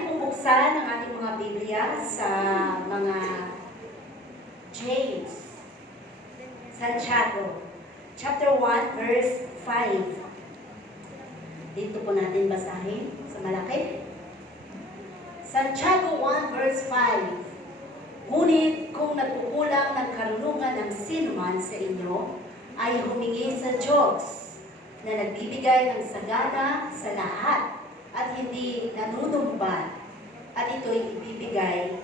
Ating pong buksan ang ating mga Biblia sa mga James, Santiago, chapter 1, verse 5. Dito po natin basahin sa malaki. Santiago 1, verse 5. Ngunit kung nagkukulang ng karunungan ng sinuman sa inyo, ay humingi sa Diyos na nagbibigay ng sagana sa lahat at hindi nanunumbat, at ito'y ibibigay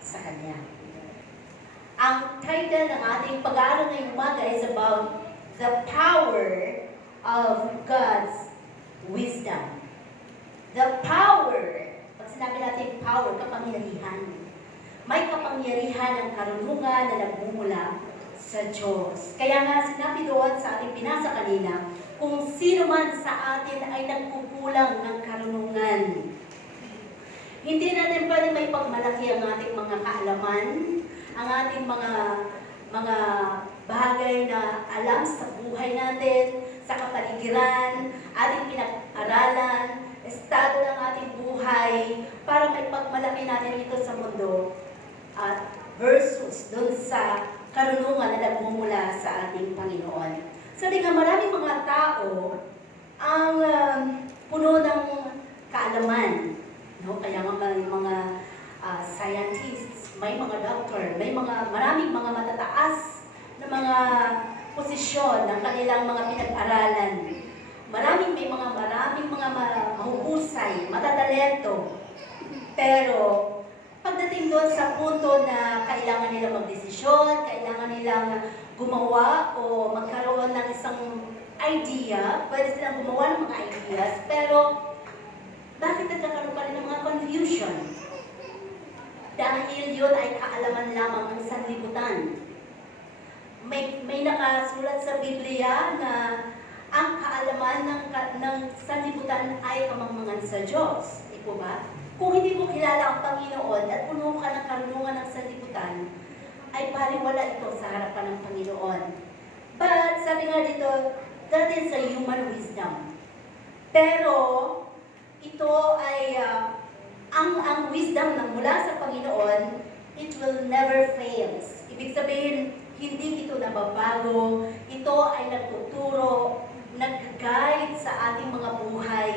sa Kanya. Ang title ng ating pag-aaral ngayong umaga is about the power of God's wisdom. The power, pag sinabi natin power, kapangyarihan. May kapangyarihan ang karunungan na nagmumula sa Diyos. Kaya nga sinabi doon sa ating binasa kanina, kung sino man sa atin ay nagkukulang ng karunungan. Hindi natin pwede may pagmalaki ang ating mga kaalaman, ang ating mga bagay na alam sa buhay natin, sa kapaligiran, ating pinag-aralan, estado ng ating buhay, para may pagmalaki natin ito sa mundo, at versus dun sa karunungan na nagmumula sa ating Panginoon. Sabi nga, maraming mga tao ang puno ng kaalaman. No? Kaya nga may mga scientists, may mga doctor, may maraming mga matataas na mga posisyon ng kanilang mga pinag-aralan. Maraming mga mahuhusay, matatalento. Pero pagdating doon sa punto na kailangan nilang magdesisyon, kailangan nilang gumawa o magkaroon ng isang idea, pwede silang gumawa ng mga ideas, pero bakit nagkakaroon pa rin ng mga confusion? Dahil yun ay kaalaman lamang ng sanlibutan. May nakasulat sa Biblia na ang kaalaman ng sanlibutan ay kamangmangan sa Diyos. Di po ba? Kung hindi mo kilala ang Panginoon at puno ka ng karunungan ng sanlibutan, ay baliwala ito sa harapan ng Panginoon. But, sabi nga dito, that is a human wisdom. Pero, ito ay, ang wisdom na mula sa Panginoon, it will never fails. Ibig sabihin, hindi ito nababago, ito ay nagtuturo, nag-guide sa ating mga buhay,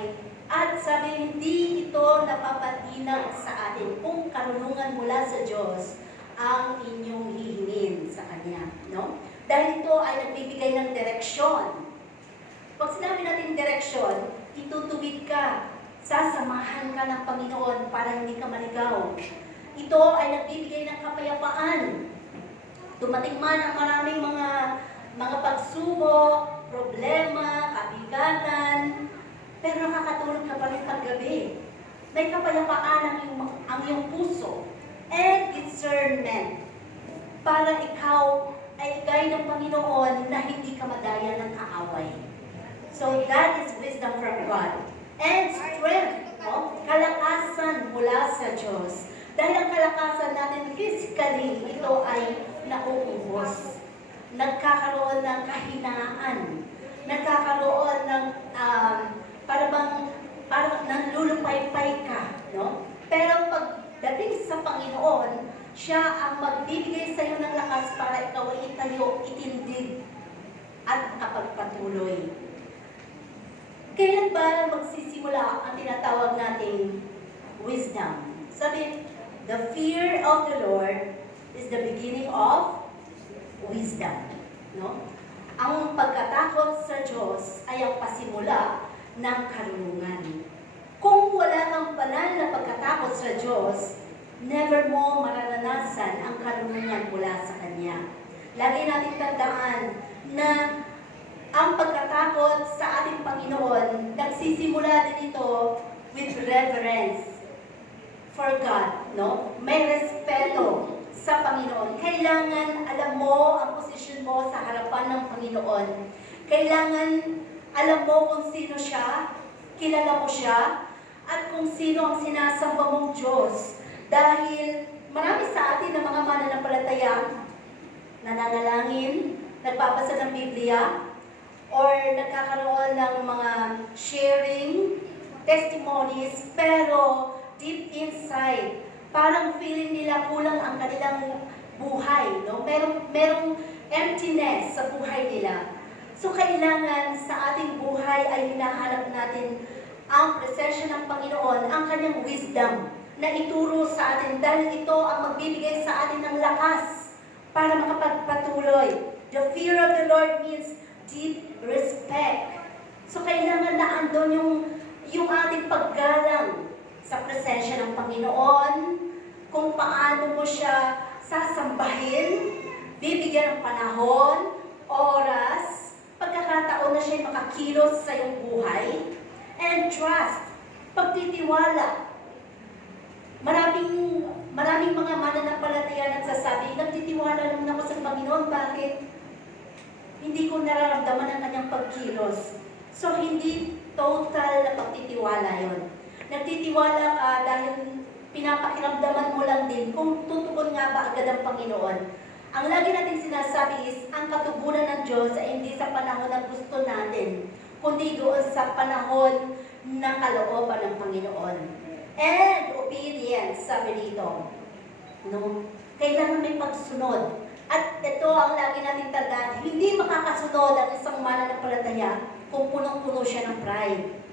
at sabi, hindi ito napapatinag sa atin kung karunungan mula sa Diyos ang inyong hihingin sa Kanya. No? Dahil ito ay nagbibigay ng direksyon. Pag sinabi natin direksyon, itutuwid ka, sasamahan ka ng Panginoon para hindi ka maligaw. Ito ay nagbibigay ng kapayapaan. Dumating man ang maraming mga pagsubok, problema, kabigatan, pero nakakatulog ka pa rin paggabi. May kapayapaan ang iyong puso and discernment para ikaw ay ikay ng Panginoon na hindi ka madaya ng kaaway. So that is wisdom from God. And strength, kalakasan mula sa Diyos. Dahil ang kalakasan natin physically, ito ay nauubos. Nagkakaroon ng kahinaan. Nagkakaroon ng parang nanlulupay-pay ka. No? Pero pagdating sa Panginoon, siya ang magbibigay sa iyo ng lakas para ikaw ay itayo, itindig, at makapagpatuloy. Kailan ba magsisimula ang tinatawag nating wisdom? Sabi, the fear of the Lord is the beginning of wisdom. No? Ang pagkatakot sa Diyos ay ang pasimula ng karunungan. Kung wala kang banal na pagkatakot sa Diyos, never mo mararanasan ang karunungan mula sa Kanya. Lagi natin tandaan na ang pagkatakot sa ating Panginoon, nagsisimula din ito with reverence for God. No? May respeto sa Panginoon. Kailangan alam mo ang posisyon mo sa harapan ng Panginoon. Kailangan alam mo kung sino siya, kilala mo siya, at kung sino ang sinasamba mong Diyos. Dahil marami sa atin na mga mananampalataya, nananalangin, nagbabasa ng Biblia, or nagkakaroon ng mga sharing, testimonies, pero di deep inside, parang feeling nila kulang ang kanilang buhay, no? Merong emptiness sa buhay nila. So kailangan sa ating buhay ay hinahanap natin ang presensya ng Panginoon, ang kanyang wisdom na ituro sa atin dahil ito ang magbibigay sa atin ng lakas para makapagpatuloy. The fear of the Lord means deep respect. So kailangan na andon yung ating paggalang sa presensya ng Panginoon, kung paano mo siya sasambahin, bibigyan ng panahon, oras, pagkakataon na siya makakilos sa iyong buhay, and trust, pagtitiwala. Maraming mga mananampalataya nagsasabi, nagtitiwala naman ako sa Panginoon, bakit? Hindi ko nararamdaman ang kanyang pagkilos. So, hindi total na pagtitiwala yon. Nagtitiwala ka dahil pinapakiramdaman mo lang din kung tutugon nga ba agad ang Panginoon. Ang lagi natin sinasabi is, ang katugunan ng Diyos ay hindi sa panahon na gusto natin, kundi doon sa panahon ng kalooban ng Panginoon. And obedience, sabi dito. No? Kailangan may pagsunod. At ito ang lagi nating tandaan, hindi makakasunod ang isang mananampalataya kung punong-puno siya ng pride.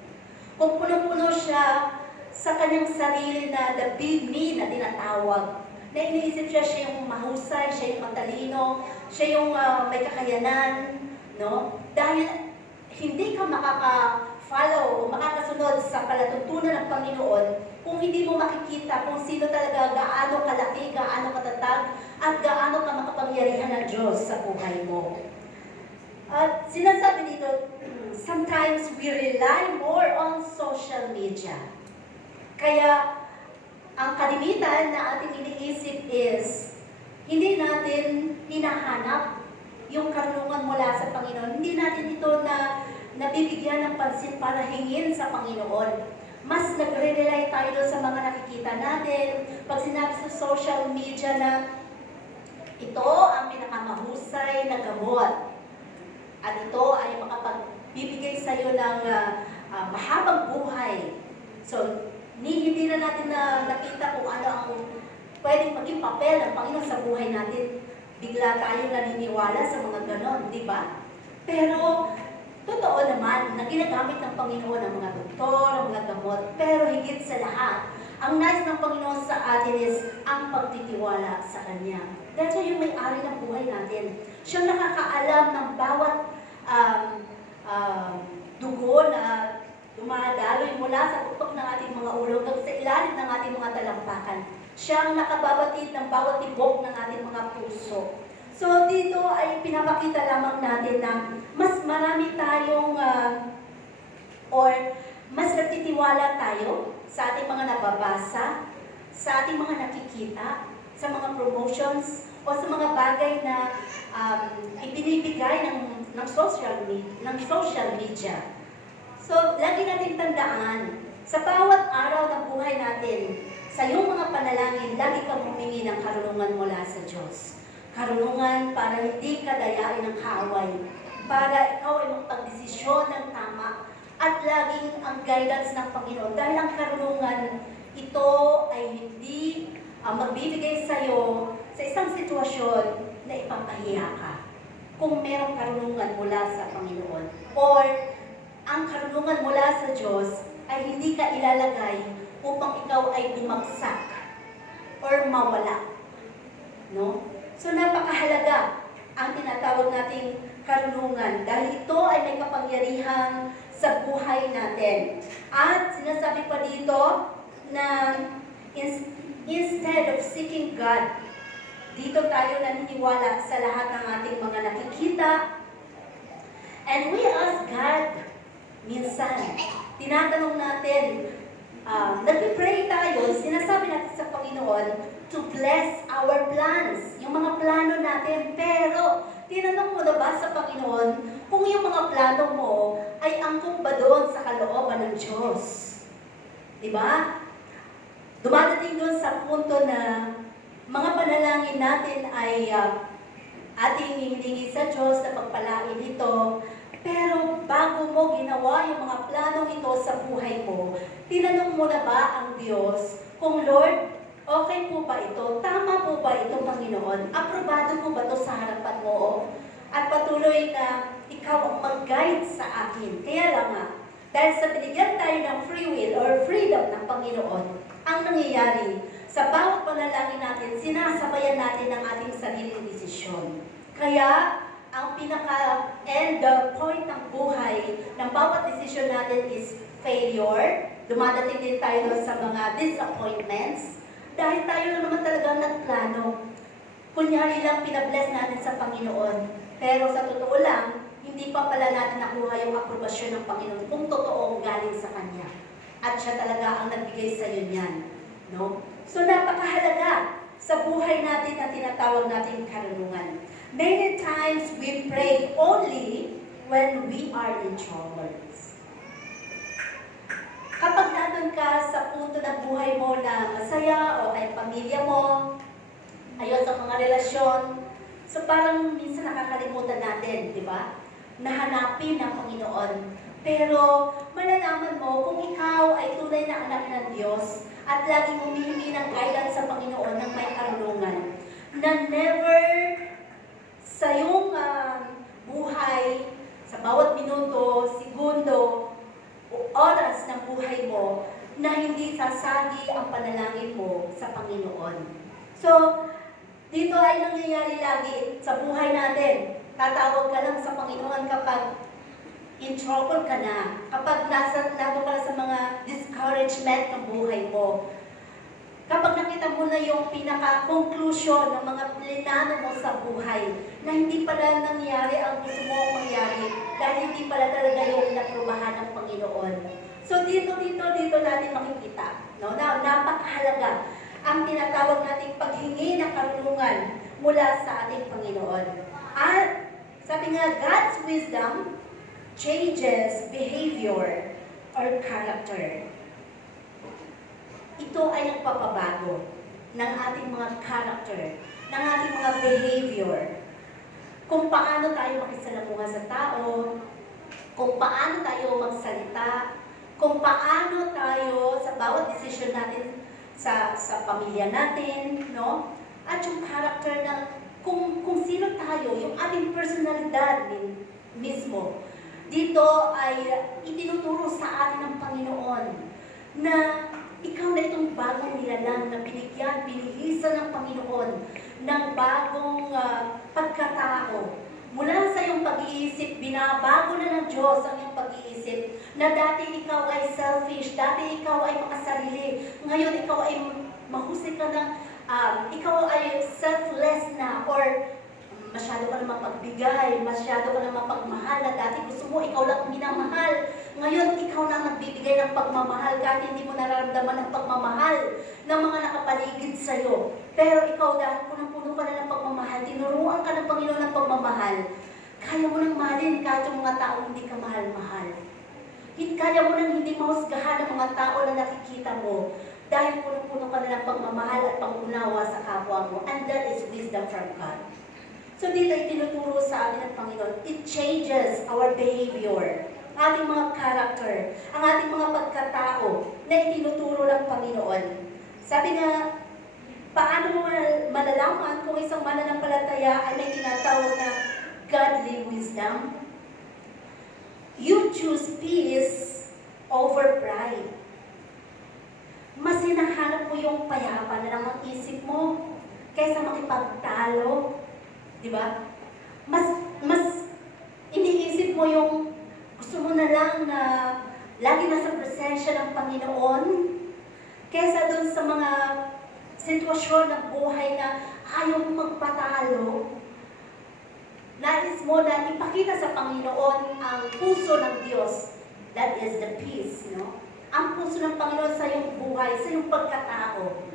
Kung punong-puno siya sa kanyang sarili na the big me na tinatawag. Na iniisip siya yung mahusay, siya yung matalino, siya yung may kakayanan, no? Dahil hindi ka makaka-follow o makakasunod sa palatuntunan ng Panginoon kung hindi mo makikita kung sino talaga, gaano kalaki, gaano katatag, at gaano ka makapangyarihan ng Diyos sa buhay mo. At sinasabi dito, sometimes we rely more on social media. Kaya, ang kalimitan na ating iniisip is, hindi natin hinahanap yung karunungan mula sa Panginoon. Hindi natin ito na nabibigyan ng pansin para hingin sa Panginoon. Mas nagre-rely tayo sa mga nakikita natin. Pag sinabi sa social media na ito ang pinakamahusay na gamot at ito ay makapagbibigay sa iyo ng mahabang buhay. So, hindi na natin nakita kung ano ang pwedeng maging papel ng Panginoon sa buhay natin. Bigla tayong naniniwala sa mga ganon, di ba? Pero, totoo naman na ginagamit ng Panginoon ang mga doktor, ang mga gamot, pero higit sa lahat, ang nais ng Panginoon sa atin is ang pagtitiwala sa Kanya. Dahil siya yung may-ari ng buhay natin. Siya nakakaalam ng bawat dugo na dumadaloy mula sa tutok ng ating mga ulo hanggang sa ilalim ng ating mga talampakan. Siya ang nakababatid ng bawat tibok ng ating mga puso. So dito ay pinapakita lamang natin na mas marami tayong or mas nagtitiwala tayo sa ating mga nababasa, sa ating mga nakikita, sa mga promotions, o sa mga bagay na ibinibigay ng social media. So, lagi natin tandaan, sa bawat araw ng buhay natin, sa iyong mga panalangin, lagi kang humingi ng karunungan mula sa Diyos. Karunungan para hindi ka dayain ng kaaway, para ikaw ay magpagdesisyon ng tama, at laging ang guidance ng Panginoon. Dahil ang karunungan, ito ay hindi magbibigay sa iyo sa isang sitwasyon na ipapahiya ka. Kung merong karunungan mula sa Panginoon, or ang karunungan mula sa Diyos ay hindi ka ilalagay upang ikaw ay bumagsak or mawala. No? So napakahalaga ang tinatawag nating karunungan dahil ito ay may kapangyarihan sa buhay natin. At sinasabi pa dito na instead of seeking God, dito tayo naniniwala sa lahat ng ating mga nakikita. And we ask God, minsan, tinatanong natin, nag-pray tayo, sinasabi natin sa Panginoon to bless our plans, yung mga plano natin. Pero, tinanong mo na ba sa Panginoon kung yung mga plano mo ay angkop ba doon sa kalooban ng Diyos? Diba? Dumadating doon sa punto na mga panalangin natin ay ating hiningi sa Diyos na pagpalain ito. Pero bago mo ginawa yung mga planong ito sa buhay mo, tinanong mo na ba ang Diyos kung, Lord, okay po ba ito? Tama po ba ito, Panginoon? Aprobado po ba ito sa harapan mo? At patuloy na ikaw ang mag-guide sa akin. Kaya lang nga, dahil sa binigyan tayo ng free will or freedom ng Panginoon, ang nangyayari, sa bawat panalangin natin, sinasabayan natin ang ating sariling desisyon. Kaya, ang pinaka-end point ng buhay ng bawat desisyon natin is failure. Dumadating din tayo sa mga disappointments. Dahil tayo lang naman talaga nagplano. Kunyari lang pinabless natin sa Panginoon. Pero sa totoo lang, hindi pa pala natin nakuha yung aprobasyon ng Panginoon kung totoong galing sa Kanya. At siya talaga ang nagbigay sa iyo niyan. No? So napakahalaga sa buhay natin na tinatawag natin karunungan. Many times we pray only when we are in troubles. Kapag nandun ka sa punto ng buhay mo na masaya o kay pamilya mo, ayos sa mga relasyon, so parang minsan nakakalimutan natin, di ba? Nahanapin ng Panginoon. Pero malalaman mo kung ikaw ay tunay na anak ng Diyos at laging humihingi ng guidance sa Panginoon ng may karunungan, na never sa iyong buhay, sa bawat minuto, segundo, o oras ng buhay mo, na hindi sasagi ang panalangin mo sa Panginoon. So, dito ay nangyayari lagi sa buhay natin. Tatawag ka lang sa Panginoon kapag in trouble ka na, kapag nandun ka na sa mga discouragement ng buhay mo. Kapag nakita mo na yung pinaka-conclusion ng mga plinano mo sa buhay, na hindi pala nangyari ang gusto mo mangyari, dahil hindi pala talaga yung inaprubahan ng Panginoon. So dito natin makikita, no? Na napakahalaga ang tinatawag nating paghingi ng karunungan mula sa ating Panginoon. At sabi nga, God's wisdom changes behavior or character. Ito ay nagpapabago ng ating mga character, ng ating mga behavior. Kung paano tayo makisalamuha sa tao, kung paano tayo magsalita, kung paano tayo sa bawat desisyon natin sa pamilya natin, no? At yung character ng kung sino tayo, yung ating personalidad mismo. Dito ay itinuturo sa atin ng Panginoon na ikaw na itong bagong nilalang na binigyan, binihisan ng Panginoon ng bagong pagkatao. Mula sa iyong pag-iisip, binabago na ng Diyos ang iyong pag-iisip na dati ikaw ay selfish, dati ikaw ay makasarili, ngayon ikaw ay mahusay ka ng, ikaw ay selfless na, or masyado ka na mapagbigay, masyado ka na mapagmahal, na dati gusto mo, ikaw lang minamahal. Ngayon, ikaw na nagbibigay ng pagmamahal kahit hindi mo nararamdaman ng pagmamahal ng mga nakapaligid sa'yo. Pero ikaw, dahil punong-puno ka na ng pagmamahal, tinuruan ka ng Panginoon ng pagmamahal, kaya mo nang mahalin kahit yung mga tao hindi ka mahal-mahal. Kaya mo nang hindi mahusgahan ng mga tao na nakikita mo, dahil punong-puno ka na ng pagmamahal at pag-unawa sa kapwa mo. And that is wisdom from God. So dito ay tinuturo sa atin ng Panginoon, it changes our behavior, ating mga character, ang ating mga pagkatao na itinuturo ng Panginoon. Sabi nga, paano mo malalaman kung isang mananampalataya ay may tinatawag na godly wisdom? You choose peace over pride. Mas hinahanap mo yung payapan na ng isip mo kaysa makipagtalo. Diba? Mas iniisip mo yung gusto mo na lang na lagi nasa presensya ng Panginoon kaysa dun sa mga sitwasyon ng buhay na ayaw mo magpatalo. Nais mo na ipakita sa Panginoon ang puso ng Diyos. That is the peace, no? Ang puso ng Panginoon sa iyong buhay, sa iyong pagkatao.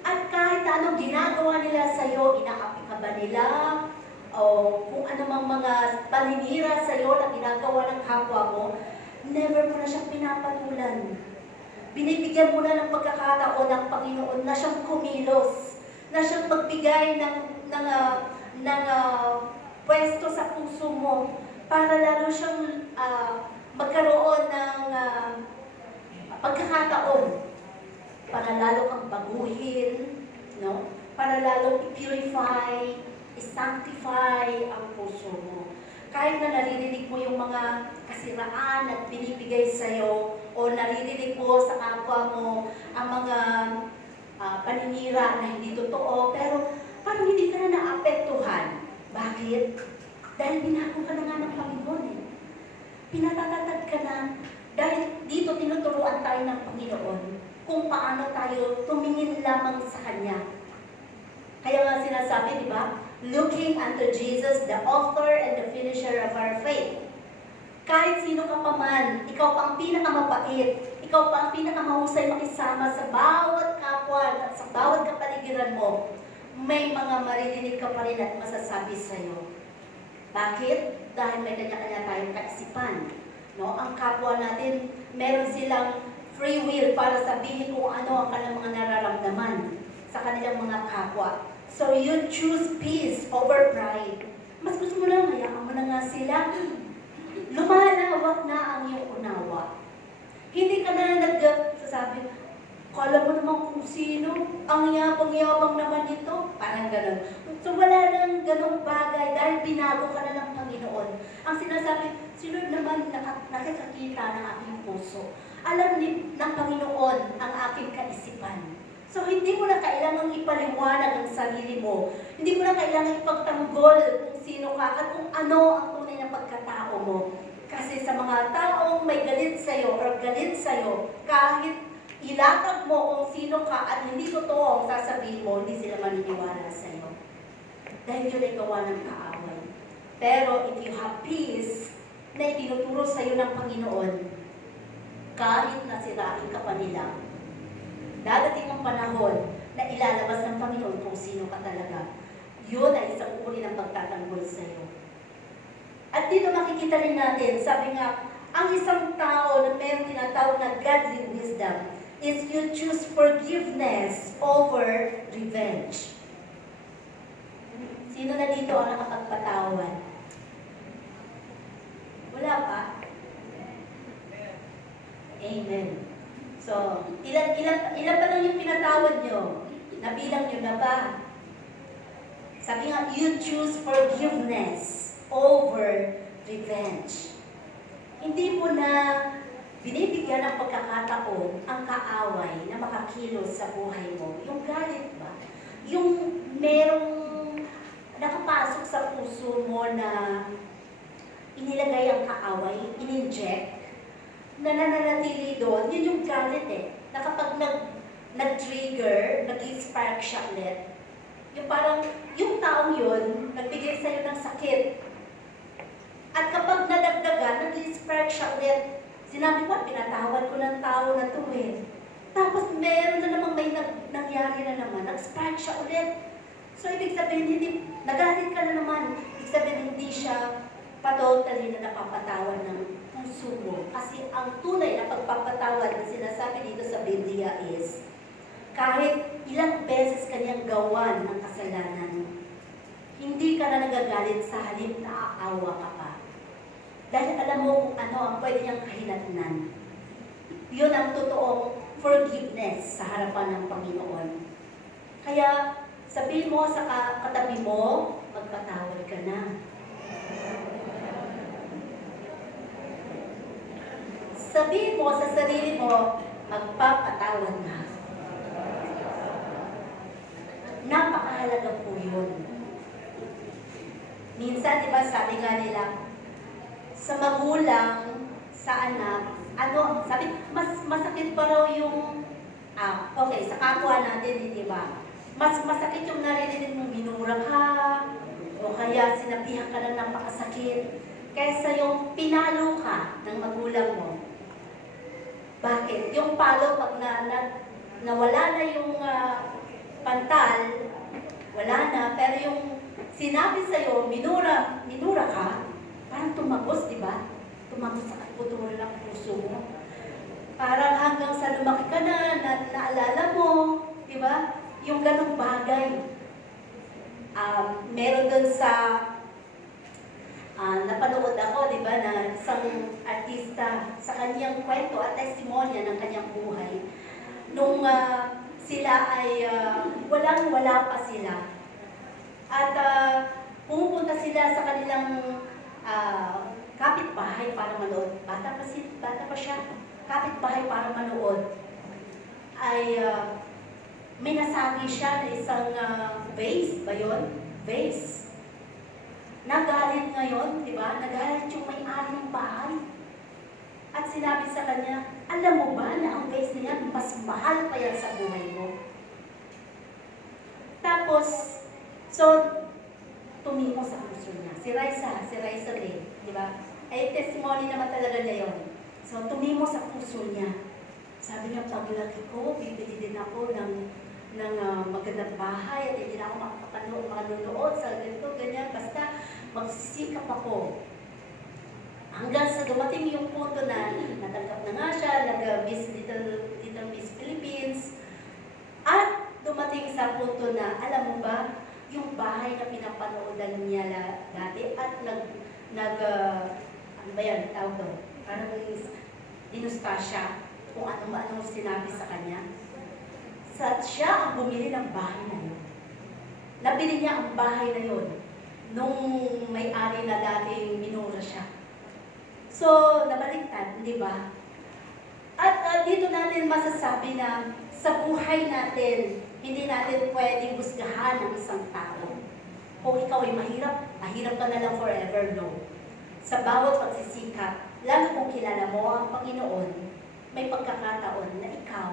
At kahit anong ginagawa nila sa iyo, inaapi ka ba nila? O kung ano mang mga paninira sa iyo na ginagawa ng kapwa mo, never mo na siyang pinapatulan. Binibigyan mo na ng pagkakataon ng Panginoon na siyang kumilos, na siyang magbigay ng pwesto sa puso mo para lalo siyang magkaroon ng pagkakataon para lalo kang baguhin, no? Para lalo i-purify, i-sanctify ang puso mo. Kahit na naririnig mo yung mga kasiraan at binibigay sa'yo, o naririnig mo sa kapwa mo ang mga paninira na hindi totoo, pero parang hindi ka na naapektuhan. Bakit? Dahil binago ka na nga ng Panginoon eh. Pinatatatag ka na. Dahil dito tinuturuan tayo ng Panginoon kung paano tayo tumingin lamang sa Kanya. Kaya nga sinasabi, di ba? Looking unto Jesus, the author and the finisher of our faith. Kahit sino ka pa man, ikaw pa ang pinakamabait, ikaw pa ang pinakamahusay makisama sa bawat kapwa at sa bawat kapaligiran mo, may mga maririnig ka pa rin at masasabi sa'yo. Bakit? Dahil may kanya-kanya tayong kaisipan. No? Ang kapwa natin, meron silang free will para sabihin kung ano ang kanilang mga nararamdaman sa kanilang mga kapwa. So you choose peace over pride. Mas gusto mo lang, hayaan mo na nga sila. Lumalawak na ang iyong unawa. Hindi ka na nagsasabi, kala mo naman kung sino, ang yabang-yabang naman ito. Parang gano'n. So wala nang ganong bagay dahil binago ka na ng Panginoon. Ang sinasabi, si Lord naman nakikita ng aking puso. Alam ng Panginoon ang aking kaisipan. So hindi mo na kailangang ipaliwanag ang sarili mo. Hindi mo na kailangang ipagtanggol kung sino ka at kung ano ang tunay na pagkatao mo. Kasi sa mga taong may galit sa'yo or galit sa'yo, kahit ilatag mo kung sino ka at hindi totoo ang sasabihin mo, hindi sila maniniwala sa'yo. Dahil yun ay gawa ng kaaway. Pero if you have peace na itinuturo sa'yo ng Panginoon, kahit nasirain ka pa nila, dadating ang panahon na ilalabas ng Panginoon kung sino ka talaga. Yun ay isang uri ng pagtatanggol sa'yo. At dito makikita rin natin, sabi nga, ang isang tao na mayroong tinatawag na godly wisdom is you choose forgiveness over revenge. Sino na dito ang nakapagpatawan? Wala pa? Amen. So, ilan pa lang yung pinatawad nyo? Nabilang nyo na ba? Sabi nga, you choose forgiveness over revenge. Hindi mo na binibigyan ng pagkakataon ang kaaway na makakilos sa buhay mo. Yung galit ba? Yung merong nakapasok sa puso mo na inilagay ang kaaway, in-inject, na nananatili doon, yun yung galit eh. Na kapag nag-trigger, nag-spark siya ulit, yung parang, yung taong yun, nagbigay sa'yo ng sakit. At kapag nadagdagan, nag-spark siya ulit, sinabi ko, pinatawad ko ng tao na to eh. Tapos meron na namang may nangyari na naman, nag-spark siya ulit. So ibig sabihin, hindi, nagalit ka na naman, ibig sabihin hindi siya patotally na napapatawad ng puso mo. Kasi ang tunay na pagpapatawad na sinasabi dito sa Biblia is, kahit ilang beses kanyang gawan ng kasalanan, hindi ka na nagagalit sa halip na aawa ka pa. Dahil alam mo kung ano ang pwede niyang kahinatnan. Yun ang totoong forgiveness sa harapan ng Panginoon. Kaya sabihin mo sa katabi mo, magpatawad ka na. Sabihin mo sa sarili mo, magpapatawad na. Napakahalaga po yun. Minsan, di ba, sabi nga nila, sa magulang, sa anak, ano, sabi, mas masakit pa raw yung, okay, sa kapwa natin, di ba? Mas masakit yung naririnig mong minura ka, o kaya sinabihan ka na ng napakasakit, kaysa yung pinalo ka ng magulang mo. Bakit? Yung palo, pag nawala na yung pantal, wala na, pero yung sinabi sa'yo, minura ka, parang tumagos, di ba? Tumagos sa kaputuran ng puso mo. Parang hanggang sa lumaki ka na naalala mo, di ba? Yung ganong bagay. Meron dun sa napanood naalala ko, di ba, na isang artista sa kanyang kwento at testimonya ng kanyang buhay. Nung sila ay walang-wala pa sila. At pumupunta sila sa kanilang kapitbahay para manood. Bata pa siya. Kapitbahay para manood. Ay may nasabi siya na isang vase ba yun? Vase. Nagalit ngayon, di ba? Nagalit yung may-ari ng bahay. At sinabi sa kanya, alam mo ba na ang vase na yan, mas mahal pa yan sa buhay mo? Tapos, so, tumimo sa puso niya. Si Raisa din, di ba? Ay, testimony naman talaga niya yun. So, tumimo sa puso niya. Sabi niya, paglaki ko, bibili din ako ng magandang bahay at hindi na ako makapanood sa ganito, ganyan. Basta magsisikap ako. Hanggang sa dumating yung punto na natanggap na nga siya, nag-Miss Little Miss Philippines. At dumating sa punto na, alam mo ba, yung bahay na pinapanoodan niya dati at ano ba yan, tawag doon? Parang dinusta siya kung ano sinabi sa kanya. Siya ang bumili ng bahay na yun. Nabili niya ang bahay na yun nung may-ari na dating minura siya. So, nabaliktad, di ba? At dito natin masasabi na sa buhay natin, hindi natin pwedeng husgahan ng isang tao. Kung ikaw ay mahirap, mahirap ka na lang forever, no. Sa bawat pagsisikap, lalo kung kilala mo ang Panginoon, may pagkakataon na ikaw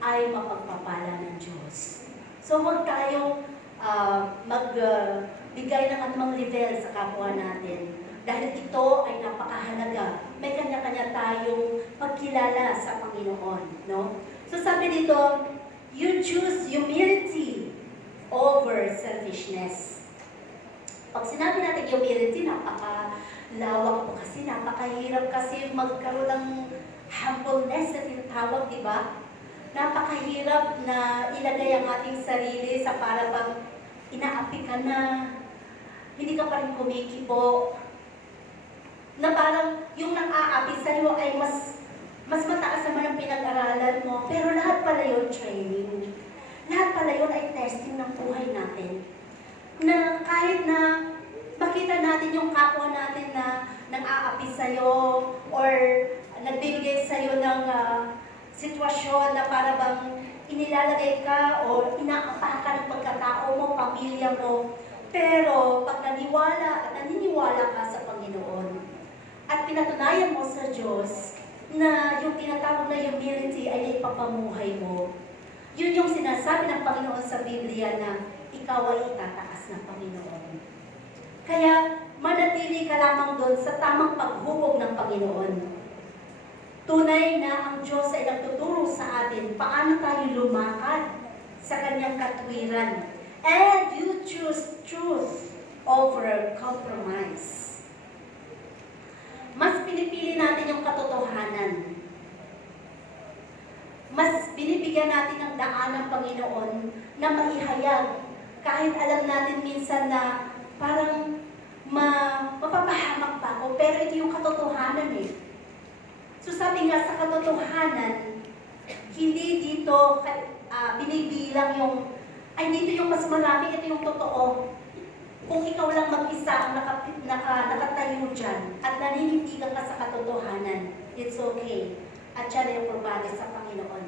ay mapagpapala ng Diyos. So huwag tayong magbigay ng anumang level sa kapwa natin. Dahil ito ay napakahalaga. May kanya-kanya tayong pagkilala sa Panginoon. No? So sabi dito, you choose humility over selfishness. Pag sinabi natin humility, napakalawak po kasi, napakahirap kasi magkaroon ng humbleness na tinatawag, di ba? Napakahirap na ilagay ang ating sarili sa para bang inaapi ka na, hindi ka pa rin kumikibo, na parang yung nang-aapi sa'yo ay mas mataas naman ang pinag-aralan mo, pero lahat pala yun training. Lahat pala yun ay testing ng buhay natin. Na kahit na makita natin yung kapwa natin na nang-aapi sa'yo or nagbibigay sa'yo ng sitwasyon na para bang inilalagay ka o inaapakan ka ng pagkatao mo, pamilya mo. Pero pag naniniwala ka sa Panginoon at pinatunayan mo sa Diyos na yung tinatawag na humility ay naipapamuhay mo, yun yung sinasabi ng Panginoon sa Biblia na ikaw ay itataas ng Panginoon. Kaya manatili ka lamang doon sa tamang paghubog ng Panginoon. Tunay na ang Diyos ay nagtuturo sa atin paano tayo lumakad sa Kanyang katwiran. And you choose truth over compromise. Mas pinipili natin yung katotohanan. Mas binibigyan natin ng daan ng Panginoon na maihayag. Kahit alam natin minsan na parang mapapahamak pa ako, pero ito yung katotohanan eh. So sabi nga sa katotohanan, hindi dito binibilang yung, ay dito yung mas marami, ito yung totoo. Kung ikaw lang mag-isa ang nakatayo dyan at naninindigan ka sa katotohanan, it's okay. At yan ay yung probado sa Panginoon.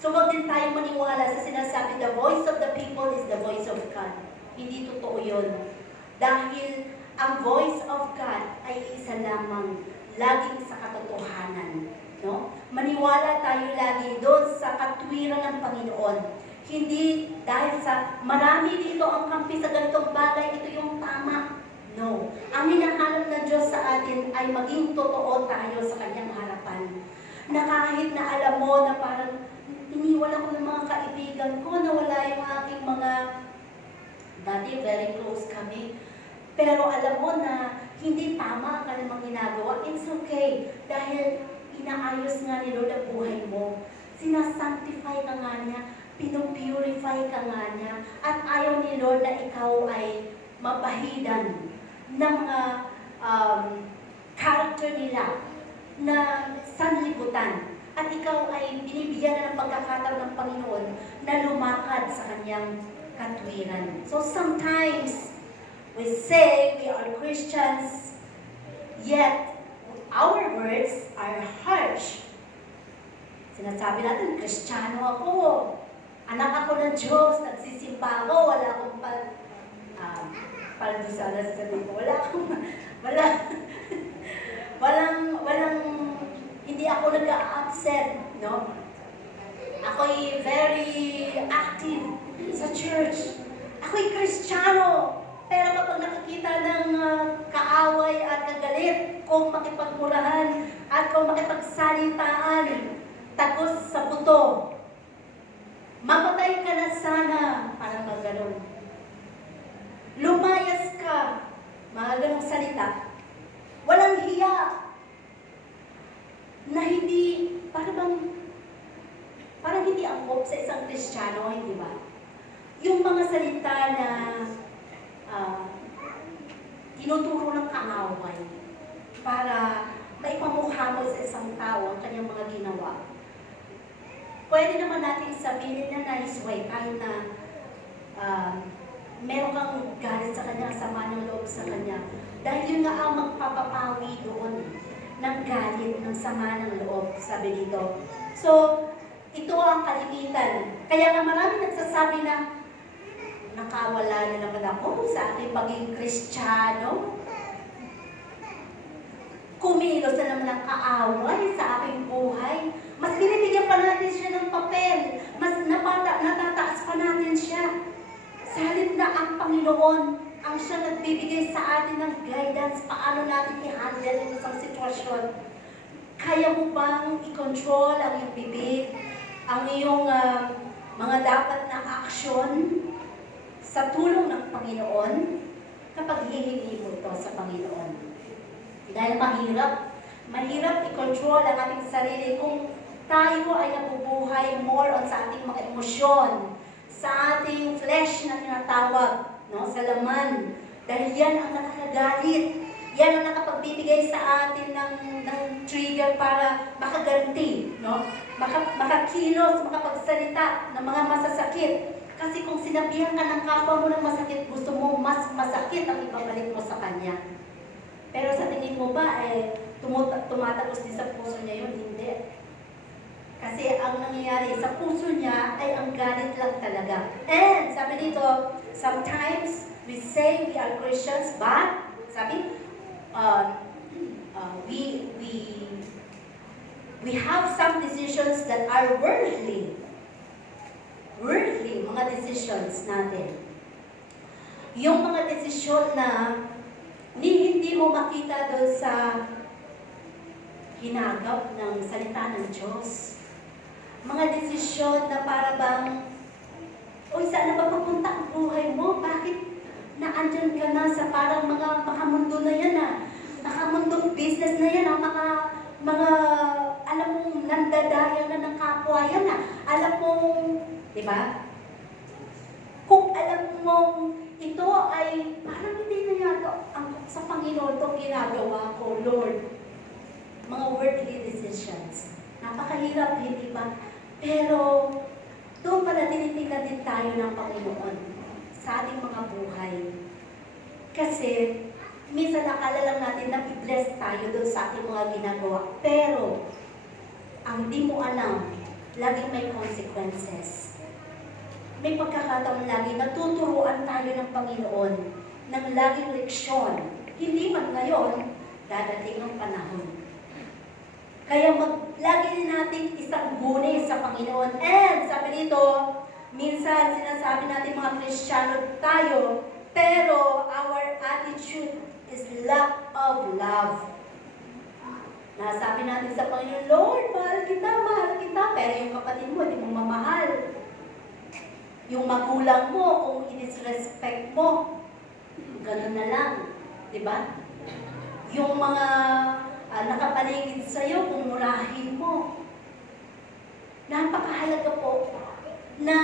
So wag din tayo maniwala sa sinasabi, the voice of the people is the voice of God. Hindi totoo yun. Dahil ang voice of God ay isa lamang, laging sa katotohanan. No? Maniwala tayo lagi doon sa katwiran ng Panginoon. Hindi dahil sa marami dito ang kampi sa ganitong bagay, ito yung tama. No. Ang hinahanap ng Diyos sa atin ay maging totoo tayo sa Kanyang harapan. Na kahit na alam mo na parang iniwala ko ng mga kaibigan ko, nawala yung aking mga dati very close kami. Pero alam mo na hindi tama ang kanilang ginagawa, it's okay. Dahil inaayos nga ni Lord ang buhay mo. Sinasanctify ka nga niya, pinupurify ka nga niya, at ayaw ni Lord na ikaw ay mapahidan ng mga character nila na sanlibutan. At ikaw ay binibigyan na ng pagkakataon ng Panginoon na lumakad sa kanyang katwiran. So sometimes, we say we are Christians, yet our words are harsh. Sinasabi natin, Kristiyano ako, anak ako ng Diyos, nagsisimba ako, wala akong paldusalas sabi ko, hindi ako nag-upset, no? Ako'y very active sa church. Ako'y Kristiyano. Pero kapag nakikita ng kaaway at kagalit, kung makipagmurahan at kung makipagsalitaan, tagos sa buto, mamatay ka na sana, parang magano'n. Lumayas ka, mga ganong salita. Walang hiya. Na hindi, parang hindi angkop sa isang Kristiyano, hindi ba? Yung mga salita na tinuturo ng kaaway para maipamukha mo sa isang tao ang kanyang mga ginawa. Pwede naman natin sabihin na naisway kahit na meron kang galit sa kanya, sama ng loob sa kanya. Dahil yun nga ang magpapapawi doon ng galit, ng sama ng loob, sabi dito. So, ito ang kalimitan. Kaya nga marami nagsasabi na, nakawala na naman ako sa aking pagiging Kristiyano. Kumilos na naman ang kaaway sa aking buhay. Mas binibigyan pa natin siya ng papel. Mas natataas pa natin siya. Sa halip na ang Panginoon ang siya nagbibigay sa atin ng guidance paano natin i-handle ang isang sitwasyon. Kaya mo bang i-control ang iyong bibig, ang iyong mga dapat na aksyon sa tulong ng Panginoon kapag hihingi mo ito sa Panginoon? Dahil mahirap i-control ang ating sarili kung tayo ay nabubuhay more on sa ating mga emosyon, sa ating flesh na tinatawag, no, sa laman. Dahil yan ang nakakagalit. Yan ang nakapagbibigay sa atin ng trigger para makaganti, no? Makakilos, makapagsalita ng mga masasakit. Kasi kung sinabihan ka ng kapwa mo ng masakit, gusto mo mas masakit ang ibabalik mo sa kanya. Pero sa tingin mo ba, tumatagos din sa puso niya yun? Hindi. Kasi ang nangyayari sa puso niya ay ang galit lang talaga. And sabi dito, sometimes we say we are Christians, but sabi, we have some decisions that are worldly. Worldly, mga decisions natin. Yung mga desisyon na hindi mo makita doon sa hinagap ng salita ng Diyos. Mga desisyon na para bang, uy, saan na ba papunta ang buhay mo? Bakit naandyan ka na sa parang mga makamundo na yan makamundong business na yan mga alam mong nandadaya na ng kapwa yan alam mong, di ba? Kung alam mong ito ay parang hindi na yata sa Panginoon itong ginagawa ko, Lord. Mga worldly decisions. Napakahirap, hindi ba? Pero doon pala tinitingnan din tayo ng Panginoon sa ating mga buhay. Kasi minsan nakala lang natin na i-bless tayo doon sa ating mga ginagawa. Pero ang di mo alam, laging may consequences. May pagkakataon lagi na tuturuan tayo ng Panginoon ng laging leksyon. Hindi man ngayon, dadating ang panahon. Kaya lagi din natin isang guni sa Panginoon. And sabi dito, minsan sinasabi natin mga Kristiyano tayo, pero our attitude is lack of love. Nasabi natin sa Panginoon, Lord, mahal kita. Pero yung kapatid mo, hindi mo mamahal. Yung magulang mo, kung i-disrespect mo, ganun na lang. Diba? Yung mga nakapaligid sa'yo, kung murahin mo. Napakahalaga po na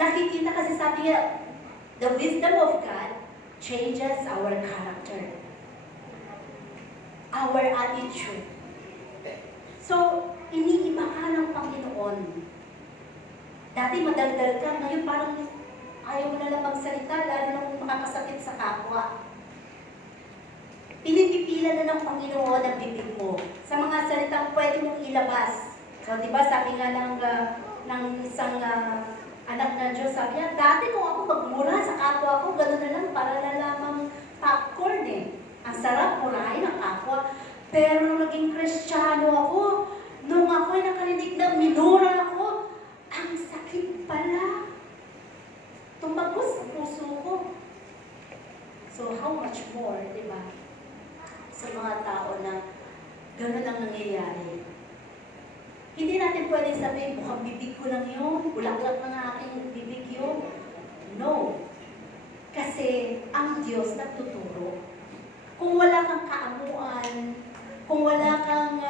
nakikita kasi sabi niya, the wisdom of God changes our character. our attitude. So, iniiba ka ng Panginoon. Dati madaldal ka, ngayon parang ayaw mo na lang magsalita, lalo na kung makakasakit sa kapwa. Pinipipila na ng Panginoon ang bibig mo sa mga salitang pwede mong ilabas. So, di ba, sabi nga ng isang anak ng Diyos, sabi niya, dati kung ako magmura sa kapwa ko, gano'n na lang, para na lamang popcorn eh. Ang sarap murahin ang kapwa. Pero nung naging Kristiyano ako, nung ako'y nakarinig na minura ako, ang sakit pala. Tumagos sa puso ko. So, how much more, di ba? Sa mga tao na gano'n ang nangyayari. Hindi natin pwede sabihin, mukhang bibig ko lang yun, bulaklak ng aking bibig yun. No. Kasi ang Diyos nagtuturo. Kung wala kang kaamuan, kung wala kang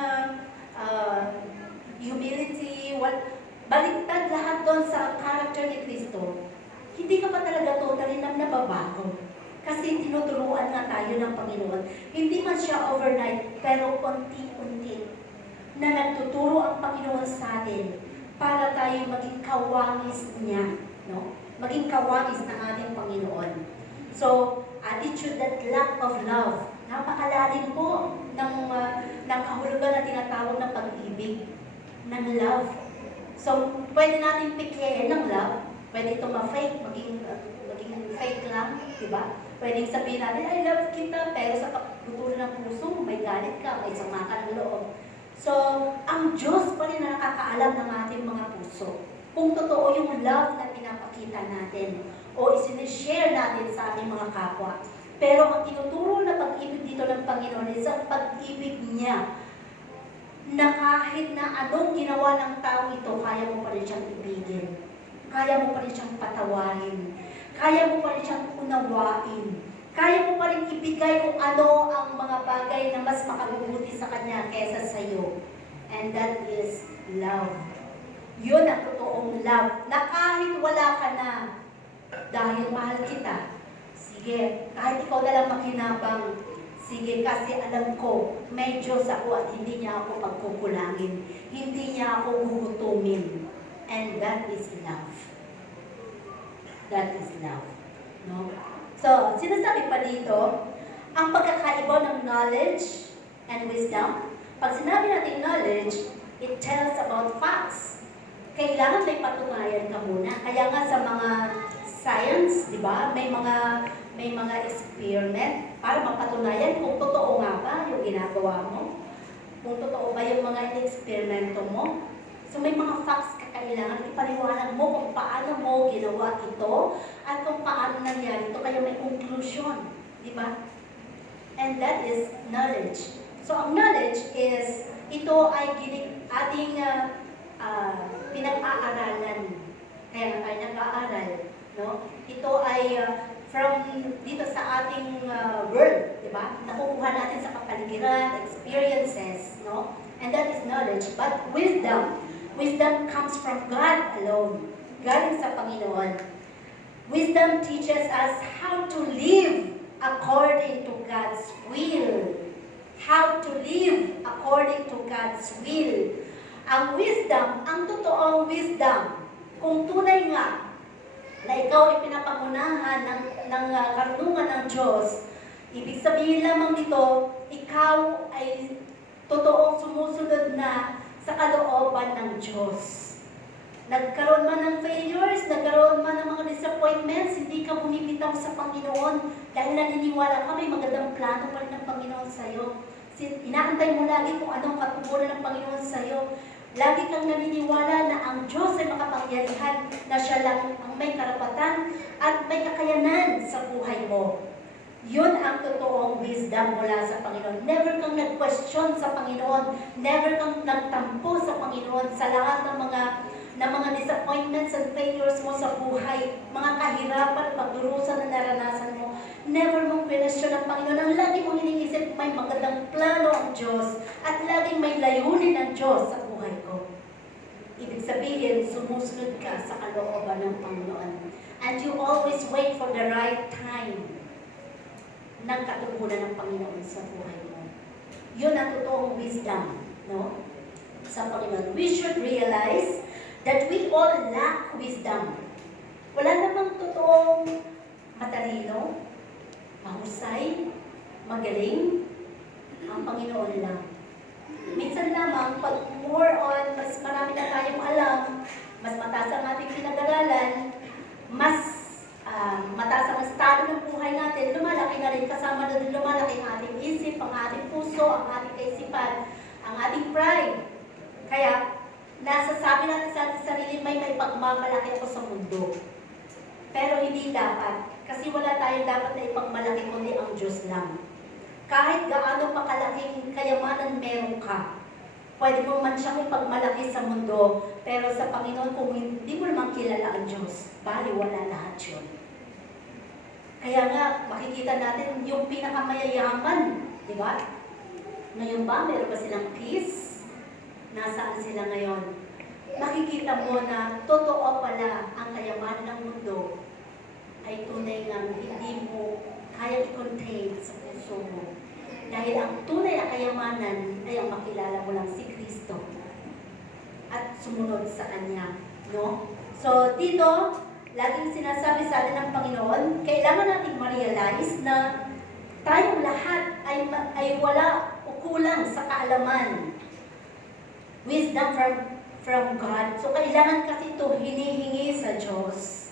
humility, baliktad lahat doon sa character ni Kristo, hindi ka pa talaga totally nababago. Kasi tinuturuan nga tayo ng Panginoon. Hindi man siya overnight, pero unti-unti na nagtuturo ang Panginoon sa atin para tayo maging kawangis niya. No? Maging kawangis ng ating Panginoon. So, attitude that lack of love. Napakalalim po ng kahulugan na tinatawag ng pag-ibig, ng love. So, pwede natin pikyain ng love. Pwede ito ma-fake, maging fake lang, di ba? Pwedeng sabihin natin, I love kita, pero sa pagbutulo ng puso, may galit ka, may sama ka ng loob. So, ang Diyos pa rin na nakakaalam ng ating mga puso. Kung totoo yung love na pinapakita natin o isinishare natin sa ating mga kapwa. Pero ang tinuturo na pag-ibig dito ng Panginoon is ang pag-ibig niya na kahit na anong ginawa ng tao ito, kaya mo pa rin siyang ibigin. Kaya mo pa rin siyang patawarin. Kaya mo pa rin siyang unawain. Kaya mo pa rin ibigay kung ano ang mga bagay na mas makabubuti sa Kanya kaysa sa iyo. And that is love. Yun ang totoong love. Na kahit wala ka na, dahil mahal kita, sige, kahit ikaw na lang makinabang, sige, kasi alam ko, may Diyos ako at hindi niya ako pagkukulangin. Hindi niya ako gugutumin. And that is love. That is love. No? So, sinasabi pa dito, ang pagkakaiba ng knowledge and wisdom. Pag sinabi natin knowledge, it tells about facts. Kailangan may patunayan ka muna. Kaya nga sa mga science, di ba, may mga experiment para mapatunayan kung totoo nga ba yung ginagawa mo. Kung totoo ba yung mga eksperimento mo. So may mga facts ka kailangan ipaliwanag mo kung paano mo ginawa ito at kung paano nangyari ito. Kaya may conclusion, di ba? And that is knowledge. So ang knowledge is, ito ay ating pinag-aaralan. Kaya nga tayo nag-aaral. No? Ito ay from dito sa ating world, di ba? Nakukuha natin sa kapaligiran, experiences, no? And that is knowledge. But wisdom comes from God alone. Galing sa Panginoon. Wisdom teaches us how to live according to God's will. How to live according to God's will. Ang wisdom, ang totoong wisdom, kung tunay nga na ikaw ay pinapangunahan ng karunungan ng Diyos, ibig sabihin lamang nito, ikaw ay totoong sumusunod na sa kalooban ng Diyos. Nagkaroon man ng failures, nagkaroon man ng mga disappointments, hindi ka bumibitaw sa Panginoon dahil naniniwala ka may magandang plano pa rin ng Panginoon sa iyo. Inaantay mo lagi kung anong katugunan ng Panginoon sa iyo. Lagi kang naniniwala na ang Diyos ay makapangyarihan, na siya lang ang may karapatan at may kakayanan sa buhay mo. Yun ang totoong wisdom mula sa Panginoon. Never kang nag-question sa Panginoon. Never kang nagtampo sa Panginoon sa lahat ng mga disappointments and failures mo sa buhay, mga kahirapan, pagdurusa na naranasan mo. Never mong question ang Panginoon. Ang lagi mong iniisip, may magandang plano ang Diyos at laging may layunin ng Diyos sa buhay ko. Ibig sabihin, sumusunod ka sa kalooban ng Panginoon. And you always wait for the right time ng katugunan ng Panginoon sa buhay mo. Yun ang totoong wisdom, no? Sa Panginoon. We should realize that we all lack wisdom. Wala namang totoong matalino, mahusay, magaling, ang Panginoon lang. Minsan lamang, pag more on, mas marami na tayong alam, mas mataas ang ating pinag-aralan, mas mataas ang estado ng buhay natin, lumalaki na rin, kasama na din lumalaki ang ating isip, ang ating puso, ang ating kaisipan, ang ating pride. Kaya, nasasabi natin sa ating sarili, may pagmamalaki ako sa mundo. Pero hindi dapat, kasi wala tayong dapat na ipagmalaki kundi ang Diyos lang. Kahit gaano pa kalaking kayamanan meron ka, pwede mo man siyang ipagmalaki sa mundo, pero sa Panginoon, kung hindi mo naman kilala ang Diyos, bali wala lahat yun. Kaya nga, makikita natin yung pinakamayayaman, di ba? Ngayon ba, meron ba silang peace? Nasaan sila ngayon? Makikita mo na totoo pala ang kayamanan ng mundo ay tunay nga hindi mo kaya i-contain sa puso mo. Dahil ang tunay na kayamanan ay ang makilala mo lang si Kristo at sumunod sa Kanya. No? So, dito, laging sinasabi sa atin ng Panginoon, kailangan natin ma-realize na tayong lahat ay wala o kulang sa kaalaman. Wisdom from God. So, kailangan kasi ito hinihingi sa Diyos.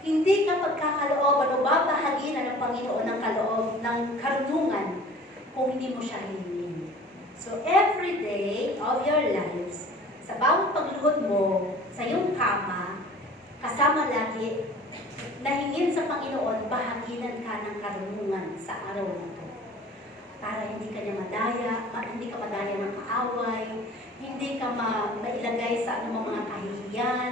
Hindi ka pagkakalooban o babahaginan ng Panginoon ng kaloob, ng karunungan kung hindi mo siya hihingin. So, every day of your lives, sa bawat pagluhod mo, sa iyong kama, kasama lagi, nahingin sa Panginoon, bahaginan ka ng karunungan sa araw na ito. Para hindi ka niya hindi ka madaya ng kaaway, hindi ka mailagay sa anumang mga kahihiyan.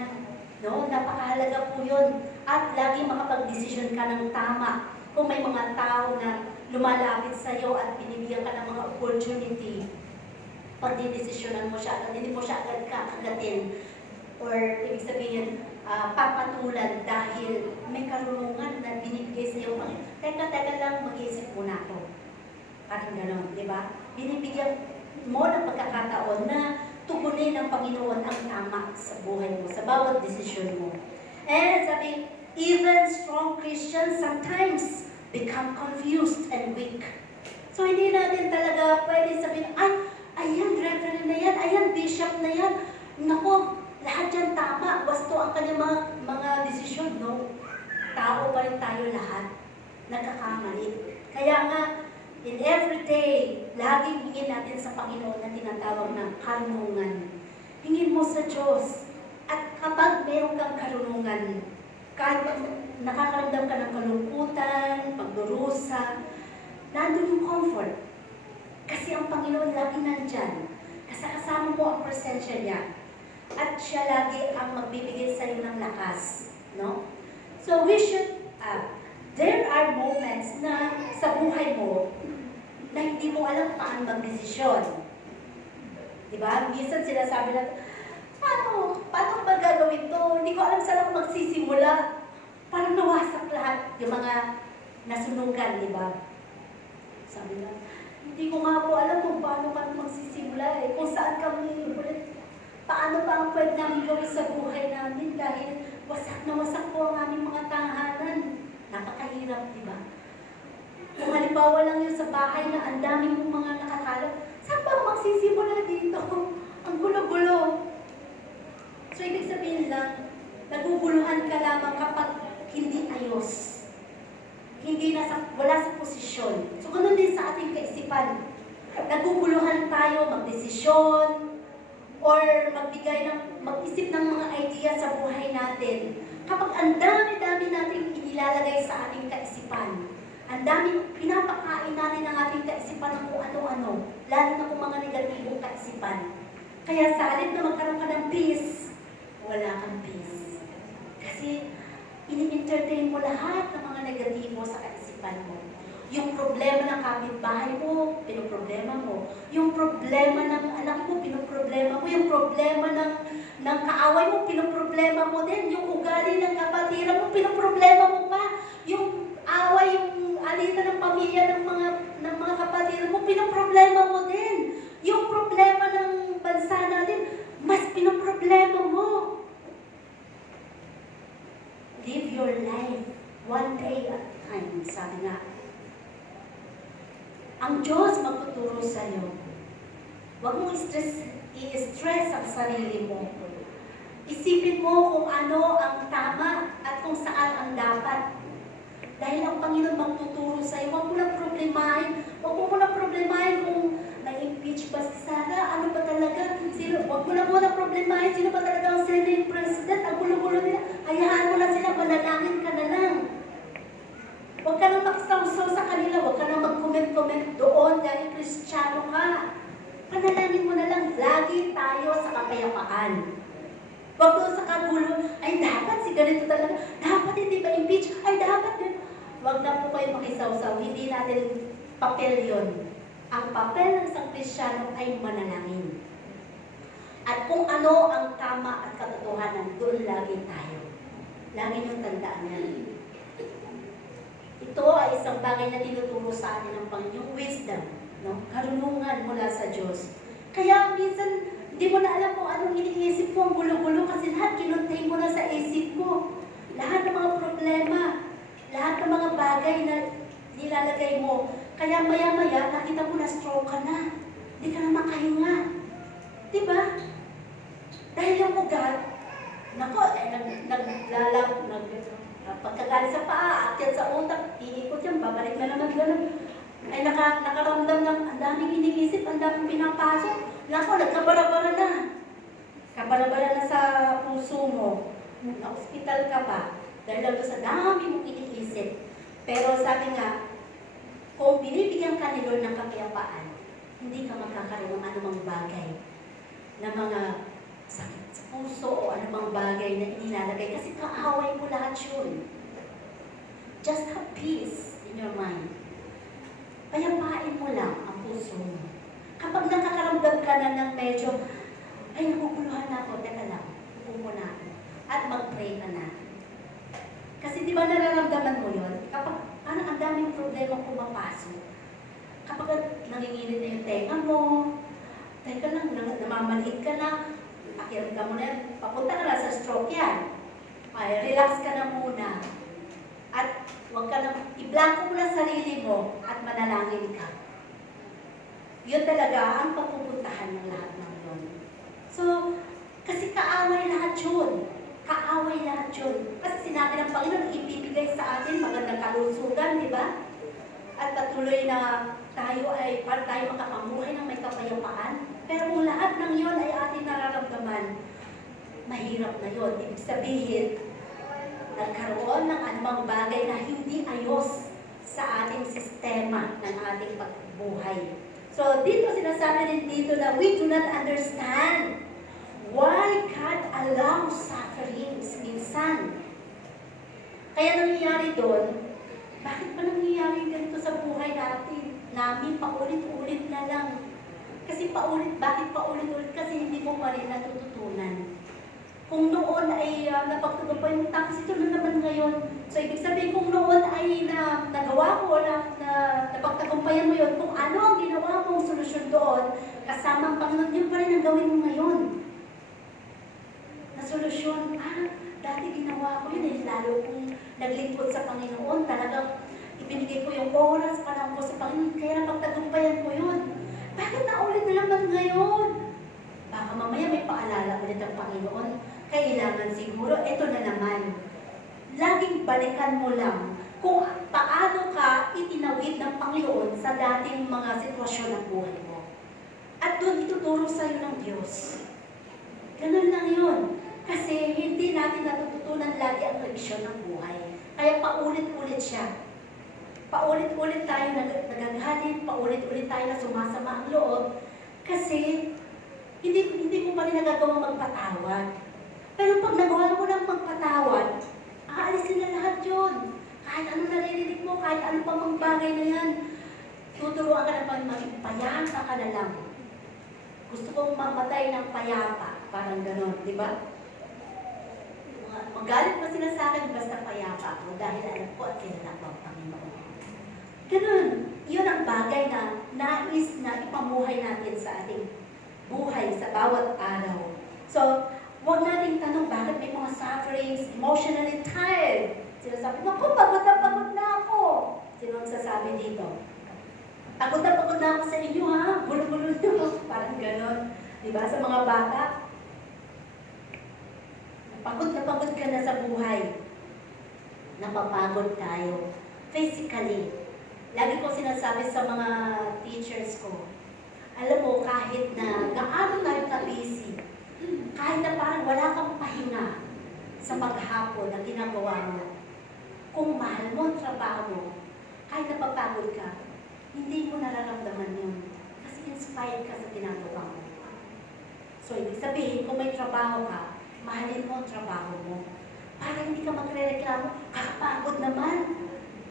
No? Napakahalaga po yun. At lagi makapag-desisyon ka ng tama. Kung may mga tao na lumalapit sa iyo at binibigyan ka ng mga opportunity, pagdidesisyonan mo siya, at hindi mo siya agad kakagatin. Or, ibig sabihin, papatulan dahil may karunungan na binibigay sa iyo. Teka lang, mag-iisip muna ako. Parang gano'n, di ba? Binibigyan mo ng pagkakataon na tugunin ng Panginoon ang tama sa buhay mo, sa bawat desisyon mo. And sabi, even strong Christians sometimes become confused and weak. So, hindi natin talaga pwede sabihin, ayan, reverend na yan, ayan, bishop na yan. Nako, lahat yan tama, wasto ang kanyang mga desisyon, no? Tao pa rin tayo lahat, nagkakamali. Kaya nga, in every day, laging hingin natin sa Panginoon na tinatawag na karunungan. Hingin mo sa Diyos. At kapag meron kang karunungan, kahit nakakaramdam ka ng kalungkutan, pagdurusa, nandun yung comfort. Kasi ang Panginoon lagi nandyan. Kasama mo ang presensya niya. At siya lagi ang magbibigay sa iyo ng lakas. No? So we should, there are moments na sa buhay mo na hindi mo alam paano magdesisyon. Diba? Minsan sinasabi natin, paano ba gagawin to? Hindi ko alam saan ako magsisimula. Parang nawasak lahat yung mga nasunugan, diba? Sabi na, hindi ko nga po alam kung paano kami magsisimula eh. Kung saan kami ulit, paano pa ang pwede namin gawin sa buhay namin dahil wasak na wasak po ang aming mga tahanan. Napakahirap, diba? Kung halimbawa lang yun sa bahay na ang dami mong mga nakakalat, saan ba magsisimula dito? Ang gulo-gulo. So, ibig sabihin lang, naguguluhan ka lamang kapag hindi ayos. Wala sa posisyon. So, ganun din sa ating kaisipan. Naguguluhan tayo magdesisyon or mag-isip ng mga idea sa buhay natin. Kapag ang dami-dami nating inilalagay sa ating kaisipan, ang daming pinapakain natin ng ating kaisipan ng kung ano-ano, lalo na kung mga negatibong kaisipan. Kaya sa halip na magkaroon ka ng peace, wala kang peace. Kasi ini-entertain mo lahat ng mga negatibo sa kaisipan mo. Yung problema ng kapitbahay mo, pinoproblema mo. Yung problema ng anak mo, pinoproblema mo. Yung problema ng kaaway mo, pinoproblema mo din. Yung ugali ng kapatiran mo, pinoproblema mo pa. Yung away, yung alitan ng pamilya ng mga kapatiran mo, pinoproblema mo din. live your life one day at a time. Sabi nga, ang Diyos magtuturo sa iyo. Huwag mong i-stress ang sarili mo. Isipin mo kung ano ang tama at kung saan ang dapat. Dahil ang Panginoon magtuturo sa iyo. Huwag mo na problemahin. Huwag mo na problemahin kung na-impeach ba si Sara? Ano ba talaga? Huwag mo na muna problemahin. Sino ba talaga ang Senate President? Ang gulo-gulo nila. Hayaan mo na sila. Manalangin ka na lang. Huwag ka nang makisawsaw sa kanila. Huwag ka nang mag-comment-comment doon dahil Kristiyano ka. Panalangin mo na lang. Lagi tayo sa kapayapaan. Huwag doon sa kagulo. Ay, dapat si ganito talaga. Dapat hindi ba impeach? Ay, dapat yun. Huwag na po kayo makisawsaw. Hindi natin papel yun. Ang papel ng isang Kristiyano ay manalangin. At kung ano ang tama at katotohanan, doon lagi tayo. Lagi niyong tandaan yan. Ito ay isang bagay na tinuturo sa atin ng Panginoong wisdom, no? Karunungan mula sa Diyos. Kaya minsan, hindi mo na alam kung anong iniisip mo, ang gulo-gulo, kasi lahat kinuntain mo na sa isip mo. Lahat ng mga problema, lahat ng mga bagay na nilalagay mo. Kaya maya-maya, nakita mo na stroke ka na. Hindi ka na makahinga. Diba? Dahil yung ugat, pagkagaling sa paa, akyat sa utak, iikot yan, babalik na naman gano'n. Ay nakaramdam ng ang daming iniisip, ang daming pinapasok. Nako, nagkabara-bara na. Kabara-bara na sa puso mo. Na-hospital ka pa. Dahil lang sa dami mong iniisip. Pero sabi nga, kung binibigyan ka ni Lord ng kapayapaan, hindi ka magkakaroon ng anumang bagay na mga sakit sa puso o anumang bagay na inilalagay. Kasi kaaway mo lahat yun. Just have peace in your mind. Payapain mo lang ang puso mo. Kapag nakakaramdam ka na ng medyo, ay nakukuluhan na ako, teka lang, upo mo na ako. At mag-pray ka na. Kasi di ba nararamdaman mo yun? Kapag parang ang daming problema pumapasok. Kapag nanginginig na yung tenga mo, teka lang, namamanhid ka na, pakiramdam mo na yan, papunta ka na sa stroke yan. Ay, relax ka na muna. At huwag ka na, i-blanco mo na sarili mo at manalangin ka. Yun talaga ang papupuntahan ng lahat ng yun. So, kasi kaaway lahat yun. Kaaway lahat yun. Kasi sinabi ng Panginoon, ibibigay sa atin magandang kalusugan, di ba? At patuloy na tayo ay para tayo makapamuhay ng may kapayapaan. Pero kung lahat ng yun ay ating nararamdaman, mahirap na yun. Ibig sabihin, nagkaroon ng anumang bagay na hindi ayos sa ating sistema ng ating pagbuhay. So, dito sinasabi din dito na we do not understand why God allows sufferings minsan. Kaya nangyayari doon, bakit ba nangyayari ganito sa buhay namin paulit-ulit na lang? Kasi bakit paulit-ulit? Kasi hindi mo pa rin natututunan. Kung noon ay napagtagapay mo, tapos ito na naman ngayon. So, ibig sabihin, kung noon ay nagawa mo, napagtagumpayan mo yun, kung ano ang ginawa mong solusyon doon, kasama ang Panginoon, yun pa rin ang gawin mo ngayon. Na solusyon, dati ginawa ko yun eh, lalo kung naglingkod sa Panginoon, talagang ibinigay ko yung oras, panahon ko sa Panginoon, kaya napagtagumpayan ko yun. Bakit naulit na naman ngayon? Baka mamaya may paalala ulit ang Panginoon. Kailangan siguro, ito na naman. Laging balikan mo lang kung paano ka itinawid ng Panginoon sa dating mga sitwasyon ng buhay mo. At doon ituturo sa'yo ng Diyos. Ganun lang yun. Kasi hindi natin natututunan lagi ang leksyon ng buhay. Kaya paulit-ulit siya. Paulit-ulit tayo nagagalit, paulit-ulit tayo na sumasama ang loob. Kasi hindi mo pa rin nagagawang magpatawad. Pero pag nagawa mo ng magpatawad, aalisin na lahat yun. Kahit ano naririnig mo, kahit ano pang mga bagay na yan, tuturuan ka na maging payapa ka na lang. Gusto kong mamatay ng payapa, parang gano'n, di ba? Magalit pa sila sa akin, basta payapa ako, dahil alam ko at kilala ko ang Panginoon. Ganun, yun ang bagay na nais na ipamuhay natin sa ating buhay, sa bawat araw. So, huwag nating tanong bakit may mga sufferings, emotionally tired. Sinasabi, naku, pagod na ako. Sino ang sasabi dito? Pagod na ako sa inyo ha, gulo-gulo nyo. Parang ganon. Diba? Sa mga bata, pagod ka na sa buhay. Napapagod tayo. Physically. Lagi ko sinasabi sa mga teachers ko, alam mo, kahit na gaano tayo ka-busy, kahit na parang wala kang pahinga sa paghapon na ginagawa mo, kung mahal mo ang trabaho mo, kahit napapagod ka, hindi mo nararamdaman yun. Kasi inspired ka sa ginagawa mo. So, ibig sabihin, kung may trabaho ka, mahalin mo ang trabaho mo. Para hindi ka magre-reklamo, kakapagod naman.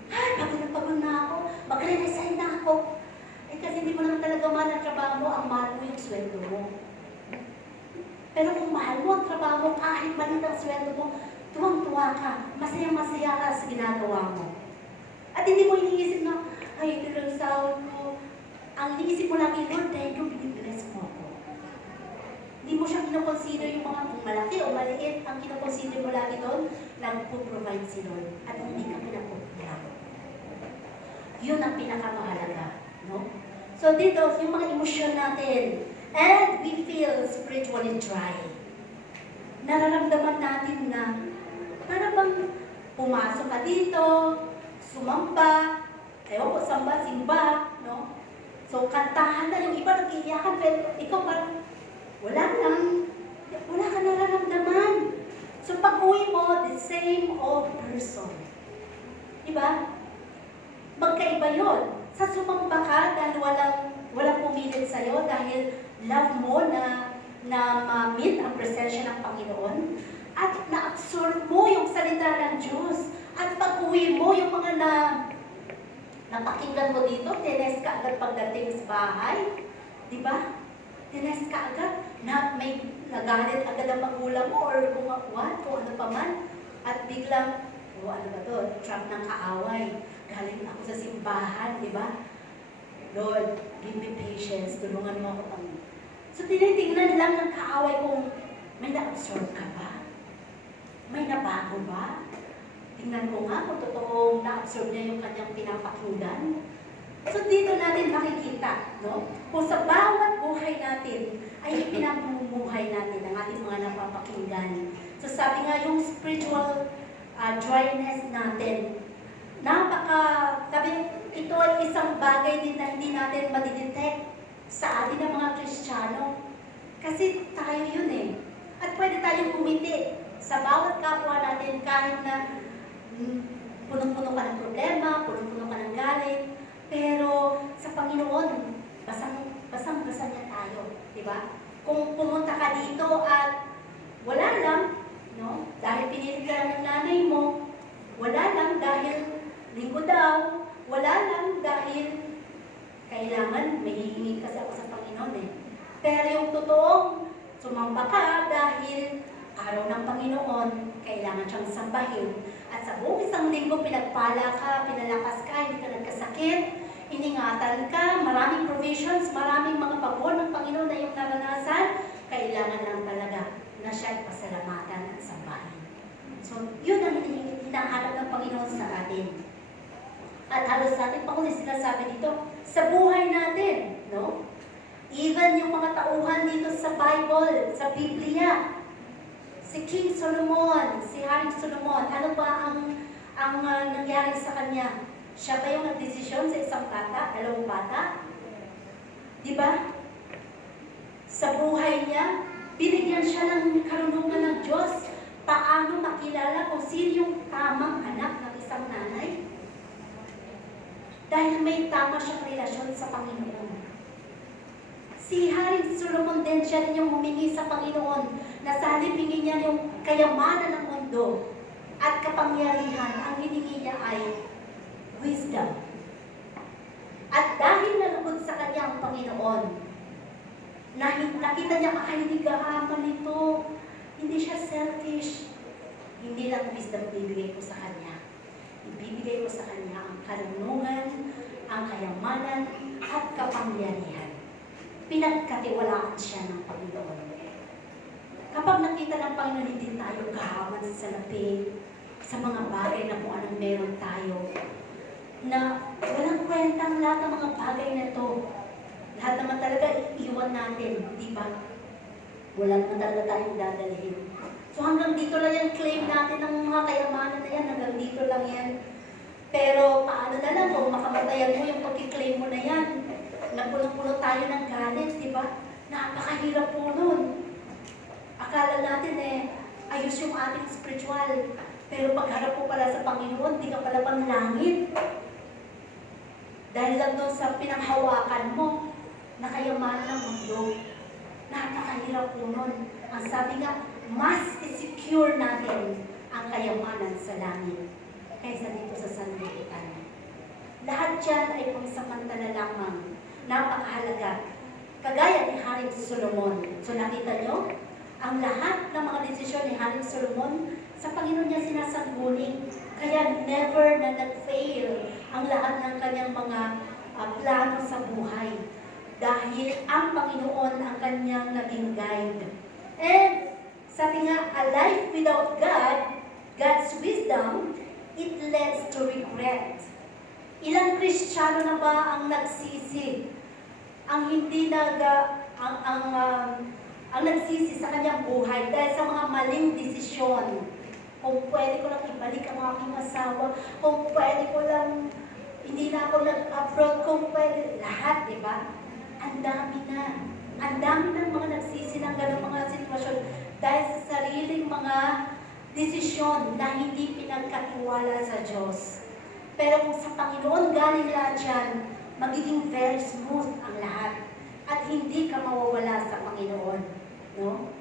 Ay, pagod na ako, magre-resign na ako. Eh, kasi hindi mo naman talaga mahal ang trabaho mo, ang mahal mo yung sweldo mo. Pero kung mahal mo ang trabaho mo, kahit maliit ang sweldo mo, tuwang-tuwa ka, masaya-masaya ka sa ginagawa mo. At hindi mo iniisip na, ay, ito lang sahod ko. Ang iniisip mo lagi, Lord, thank you, binibless mo ako. Hindi mo siya kinoconsider yung mga kung malaki o maliit. Ang kinoconsider mo lagi doon, nag-provide si Lord. At hindi ka pinapupunta. Yun ang pinakamahalaga. No? So dito, yung mga emosyon natin, and we feel spiritually dry. Nararamdaman natin na para bang pumasok ka dito, sumamba, ewan ko, samba, simba, no? So, kantahan na, yung iba nag-iiyakan, pero ikaw parang, wala ka nararamdaman. So, pag-uwi mo, the same old person. Diba? Magkaiba yun. Sa sumamba ka, dahil walang pumilit sa'yo, dahil love mo na ma-meet ang presensya ng Panginoon, at na-absorb mo yung salita ng Diyos, at pag-uwi mo yung mga napakinggan mo dito, tines ka agad pagdating sa bahay. Diba? Tines ka agad, may nagalit agad ang magulang mo, or kung ano pa man, at biglang, ano ba to, trap ng kaaway. Galing ako sa simbahan, diba? Lord, give me patience, tulungan mo ako pang. So, tinitingnan lang ng kaaway kung may na-absorb ka ba? May nabago ba? Tingnan ko nga kung totoong na-absorb niya yung kanyang pinapakinggan. So, dito natin makikita, no? Kung sa bawat buhay natin ay ipinamumuhay natin ang ating mga napapakinggan. So, sabi nga yung spiritual dryness natin, sabi, ito ay isang bagay din na hindi natin madidetect sa atin ng mga Kristiyano. Kasi tayo yun eh. At pwede tayong umiti sa bawat kapwa natin kahit na punong-puno ka ng problema, punong-puno ka ng galit. Pero sa Panginoon, basang-basa niya tayo. Diba? Kung pumunta ka dito at wala lang, no? Dahil pinilit ka lang ng nanay mo, wala lang dahil linggo daw, wala lang dahil kailangan may hihingi kasi ako sa Panginoon eh. Pero yung totoong sumamba ka dahil araw ng Panginoon, kailangan siyang sambahin. At sa buong isang linggo, pinagpala ka, pinalakas ka, hindi ka nagkasakit, iningatan ka, maraming provisions, maraming mga pabor ng Panginoon na yung naranasan, kailangan lang talaga na siya pasalamatan at sambahin. So, yun ang hinahanap ng Panginoon sa atin. At halos sa atin, pa kung sinasabi dito, sa buhay natin, no? Even yung mga tauhan dito sa Bible, sa Biblia, si King Solomon, si Haring Solomon, ano ba ang nangyari sa kanya? Siya ba yung nagdesisyon sa isang bata, dalawang bata? Diba? Sa buhay niya, binigyan siya ng karunungan ng Diyos. Paano makilala kung sino yung tamang anak ng isang nanay? Dahil may tama siyang relasyon sa Panginoon. Si Haring Solomon din, siya rin yung humingi sa Panginoon na sa halip hingi niya yung kayamanan ng mundo at kapangyarihan, ang hiningi niya ay wisdom. At dahil nalugod sa kanya ang Panginoon, nakita niya, ay hindi gahaman nito, hindi siya selfish, hindi lang wisdom bibigay ko sa kanya. Ibibigay ko sa kanya ang karunungan, ang kayamanan, at kapangyarihan. Pinagkatiwalaan siya ng Panginoon. Kapag nakita ng Panginoon, hindi tayo gahaman sa salapi, sa mga bagay na kung anong meron tayo. Na walang kwentang lahat ng mga bagay na to. Lahat naman talaga iiwan natin, di ba? Wala naman talaga tayong dadalhin. So hanggang dito lang yung claim natin ng mga kayamanan na yan, hanggang dito lang yan. Pero paano na lang kung makamatayan mo yung pagkiklaim mo na yan? Napuno-puno tayo ng galit, di ba? Napakahirap po nun. Akala natin ayos yung ating spiritual. Pero pagharap mo pala sa Panginoon, di ka pala pang langit. Dahil lang doon sa pinanghawakan mo, na kayamanan ng mundo. Napakahirap po nun. Ang sabi nga, mas i-secure natin ang kayamanan sa langit kaysa dito sa sanlibutan. Lahat yan ay pangsamantala lamang. Napakahalaga. Kagaya ni Haring Solomon. So nakita nyo, ang lahat ng mga desisyon ni Haring Solomon, sa Panginoon niya sinasangguni. Kaya never na nag-fail ang lahat ng kanyang mga plano sa buhay. Dahil ang Panginoon ang kanyang naging guide. And sabi nga, a life without God, God's wisdom, it leads to regret. Ilang Kristiyano na ba ang nagsisi? Ang hindi ang nagsisi sa kanyang buhay dahil sa mga maling desisyon. Kung pwede ko lang ibalik ang aking asawa, kung pwede ko lang hindi na ako nag-abroad, kung pwede, lahat, di ba? Ang dami na. Ang dami ng mga nagsisi ng gano'ng mga sitwasyon dahil sa sariling mga desisyon na hindi pinagkatiwala sa Diyos. Pero kung sa Panginoon galing lahat yan, magiging very smooth ang lahat. At hindi ka mawawala sa Panginoon. No?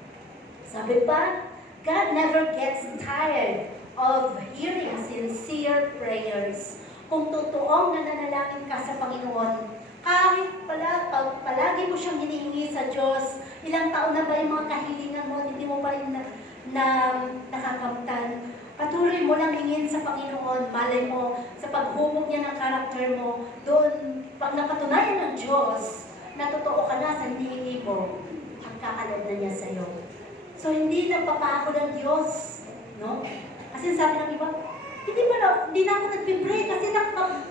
Sabi pa, God never gets tired of hearing sincere prayers. Kung totoong nananalangin ka sa Panginoon, kahit palagi mo siyang hinihingi sa Diyos, ilang taon na ba yung mga kahilingan mo, hindi mo pa rin nakakamtan, patuloy mo lang hingin sa Panginoon, malay mo, sa paghubog niya ng karakter mo, doon, pag napatunayan ng Diyos, na totoo ka na sa hinihingi mo, ang kakalad na niya sa iyo. So, hindi nagpapako ng Diyos, no? Kasi sabi ng iba, hindi na ako nagpipray kasi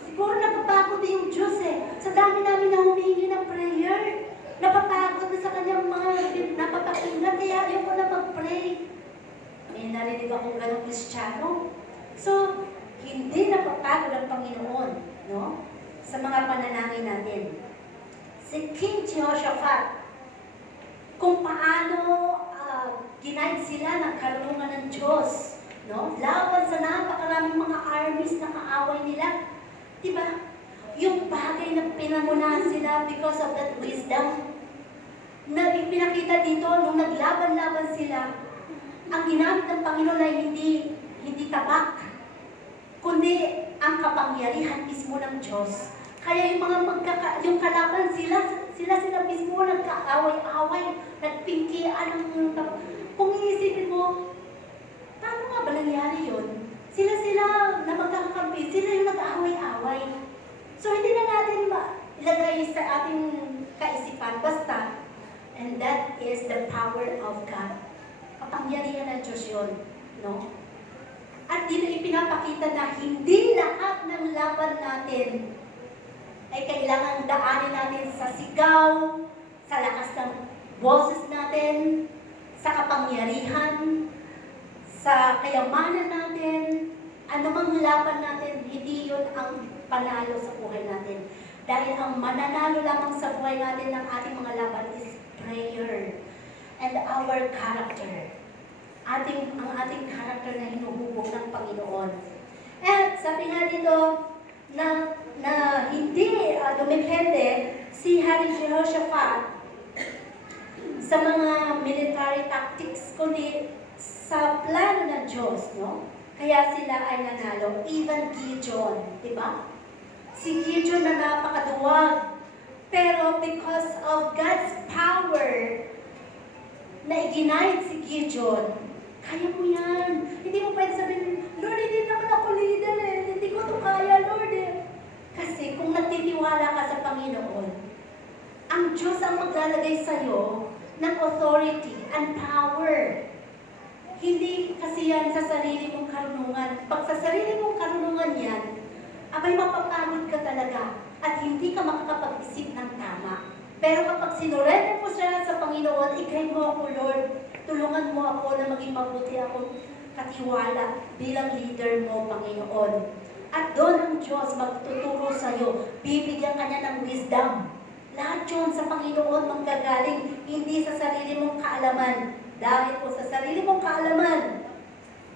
siguro napapagod din yung Diyos Sa dami namin na humingi ng prayer, napapagod na sa kanyang mga napapakinggan, kaya ayaw ko na mag-pray. May narinig akong ganong Kristiyano. So, hindi napapagod ang Panginoon, no? Sa mga panalangin natin. Si King Jehoshaphat, kung paano ginaid sila ng karunungan ng Diyos, no? Laban sa napakaraming mga armies na kaaway nila. Diba? Yung bagay na pinamunahan sila because of that wisdom, na pinakita dito, nung naglaban-laban sila, ang ginamit ng Panginoon ay hindi tabak, kundi ang kapangyarihan mismo ng Diyos. Kaya yung mga yung kalaban sila mismo nagkaaway-away, nagpingkian ng kung iisipin mo, paano nga ba nangyari yun? Sila na magkakampi, sila yung nag-aaway-away. So hindi na natin ilagay sa ating kaisipan, basta, and that is the power of God. Kapangyarihan ng Diyos yun, no? At dito ipinapakita na hindi lahat ng laban natin ay kailangan daanin natin sa sigaw, sa lakas ng boses natin, sa kapangyarihan, sa kayamanan natin, anumang laban natin, hindi yun ang panalo sa buhay natin. Dahil ang mananalo lamang sa buhay natin ng ating mga laban is prayer and our character. Ang ating character na hinuhubog ng Panginoon. At sabi nga dito, na hindi dumepende si Haring Jehoshaphat sa mga military tactics, kundi sa plano ng Diyos, no? Kaya sila ay nanalo. Even Gideon, di ba? Si Gideon na napakaduwag. Pero because of God's power na i-guide si Gideon, kaya mo yan. Hindi mo pwede sabihin, Lord, hindi naman ako leader Hindi ko ito kaya, Lord Kasi kung nagtitiwala ka sa Panginoon, ang Diyos ang maglalagay sa'yo ng authority and power. Hindi kasi yan sa sarili mong karunungan. Pag sa sarili mong karunungan yan, abay mapapagod ka talaga at hindi ka makakapag-isip ng tama. Pero kapag sinurrender mo siya sa Panginoon, i-guide mo ako, Lord. Tulungan mo ako na maging mabuti akong katiwala bilang leader mo, Panginoon. At doon ang Diyos magtuturo sa iyo. Bibigyan ka niya ng wisdom. Lahat yun sa Panginoon manggagaling, hindi sa sarili mong kaalaman. Dahil kung sa sarili mong kaalaman,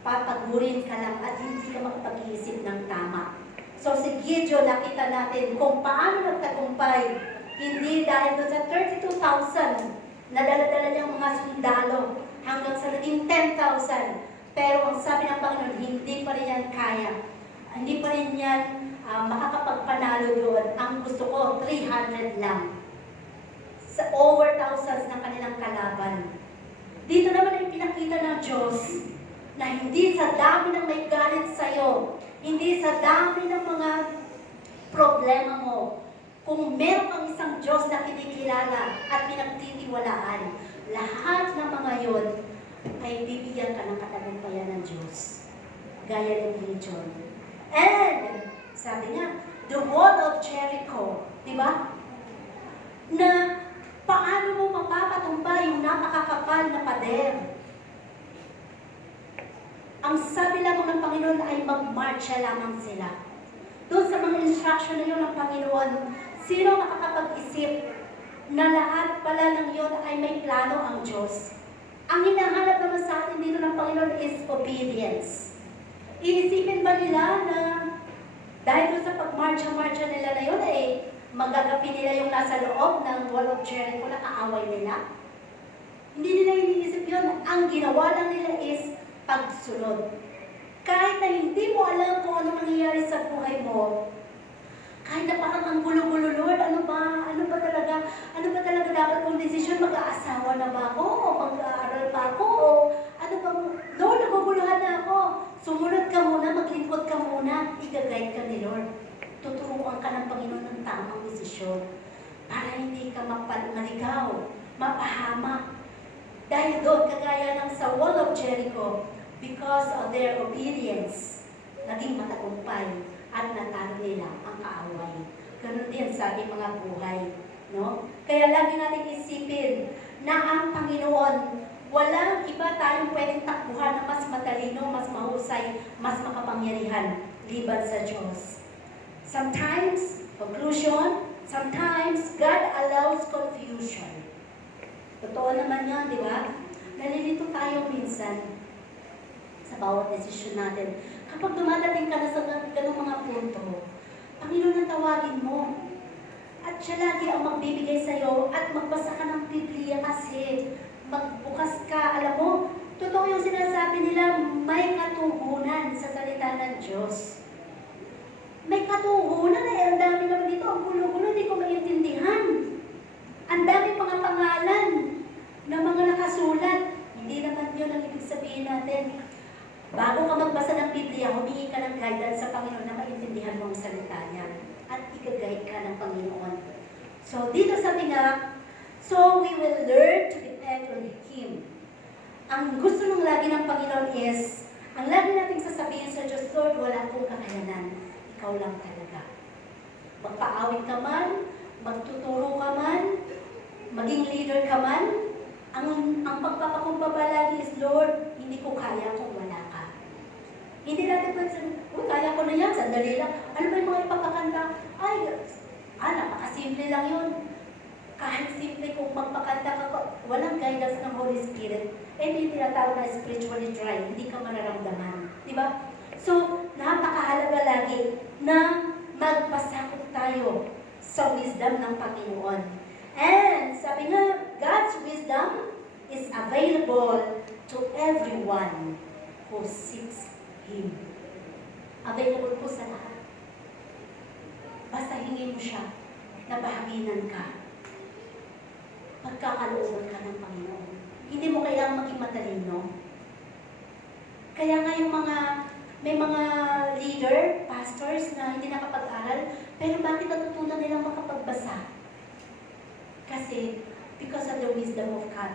papagurin ka lang at hindi ka makapag-iisip ng tama. So si Gideon, nakita natin kung paano nagtagumpay. Hindi dahil doon sa 32,000 na dala-dala niyang mga sundalo hanggang sa naging 10,000. Pero ang sabi ng Panginoon, hindi pa rin yan kaya. Hindi pa rin yan makakapagpanalo doon. Ang gusto ko, 300 lang. Sa over thousands ng kanilang kalaban. Dito naman ay pinakita ng Diyos na hindi sa dami ng may galit sa'yo, hindi sa dami ng mga problema mo, kung meron kang isang Diyos na kinikilala at pinagtitiwalaan, lahat ng mga yon ay bibigyan ka ng katagumpayan ng Diyos. Gaya ng Gideon. And, sabi nga, the wall of Jericho, di ba? Na paano mo mapapatumpay yung napakakapal na pader? Ang sabi lamang ng Panginoon ay mag-marcha lamang sila. Doon sa mga instruction na yun ng Panginoon, sino makakapag-isip na lahat pala ng yun ay may plano ang Diyos? Ang hinahanap naman sa atin dito ng Panginoon is obedience. Iisipin ba nila na dahil doon sa pagmarcha-marcha nila na yun, magagapi nila yung nasa loob ng wall of Jericho na kaaway nila? Hindi nila iniisip yun. Ang ginawa lang nila is pagsunod. Kahit na hindi mo alam kung ano mangyayari sa buhay mo, kahit na parang ang gulo-gulo, Lord, ano ba talaga dapat kong desisyon? Mag-aasawa na ba ako? O mag-aaral pa ako? O ano ba? Lord, naguguluhan na ako. Sumunod ka muna, maglingkod ka muna. I-guide ka ni Lord. Tuturuan ka ng Panginoon ng tamang desisyon para hindi ka maligaw, mapahamak. Dahil doon, kagaya ng sa wall of Jericho, because of their obedience, naging matagumpay at natalo nila ang kaaway. Ganun din sa ating mga buhay. No? Kaya lagi natin isipin na ang Panginoon, walang iba tayong pwedeng takbuhan na mas matalino, mas mahusay, mas makapangyarihan liban sa Diyos. Sometimes, conclusion, sometimes God allows confusion. Totoo naman yan, di ba? Nalilito tayo minsan sa bawat desisyon natin. Kapag dumadating ka na sa ganung mga punto, Panginoon ang tawagin mo. At siya lagi ang magbibigay sa iyo at magbasa ka ng Biblia kasi magbukas ka. Alam mo, totoo yung sinasabi nila, may katugunan sa salita ng Diyos. May katugunan ang dami naman dito. Ang gulo-gulo, hindi ko maintindihan. Ang dami mga pangalan na mga nakasulat. Hindi naman yun ang ibig sabihin natin. Bago ka magbasa ng Biblia, humingi ka ng guidance sa Panginoon na maintindihan mo ang salita niya. At i-guide ka ng Panginoon. So, dito sabi nga, so we will learn to depend on Him. Ang gusto ng lagi ng Panginoon is, ang lagi nating sasabihin sa Diyos, Lord, wala akong kakayanan. Ikaw lang talaga. Magpaawit ka man, magtuturo ka man, maging leader ka man, ang pagpapakumbaba lagi is, Lord, hindi ko kaya kung wala ka. Hindi natin pwede sabihin, kaya ko na yan, sandali lang. Ano ba yung mga ipapakanta? Napakasimple lang yun. Kahit simple kung magpakanta ka, walang guidance ng Holy Spirit, hindi tinatawag na spiritually dry, hindi ka mararamdaman. Diba? So, napakahalaga lagi na magpasakop tayo sa wisdom ng Panginoon. And sabi nga, God's wisdom is available to everyone who seeks Him. Available po sa lahat. Basta hingin mo siya, nabahaginan ka. Pagkakalooban ka ng Panginoon. Hindi mo kailangang maging matalino. Kaya nga yung may mga leader, pastors na hindi nakapag-aral, pero bakit natutunan nilang makapagbasa? Kasi, because of the wisdom of God.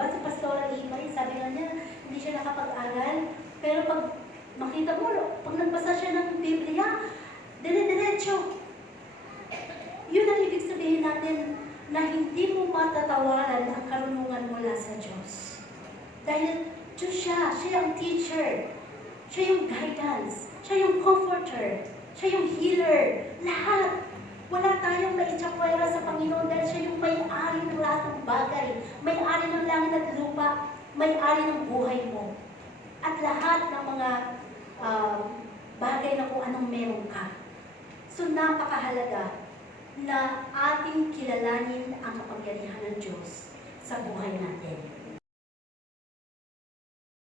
Diba si Pastora Imay, sabi nga niya, hindi siya nakapag-aral. Pero pag makita mo, pag nagbasa siya ng Biblia, dire-diretso. Yun ang ibig sabihin natin na hindi mo matatawaran ang karunungan mula sa Diyos. Dahil Diyos siya ang teacher, siya yung guidance, siya yung comforter, siya yung healer, lahat. Wala tayong maitsakwera sa Panginoon dahil siya yung may-ari ng lahat ng bagay, may-ari ng langit at lupa, may-ari ng buhay mo. At lahat ng mga bagay na kung anong meron ka. So napakahalaga na ating kilalanin ang kapangyarihan ng Diyos sa buhay natin.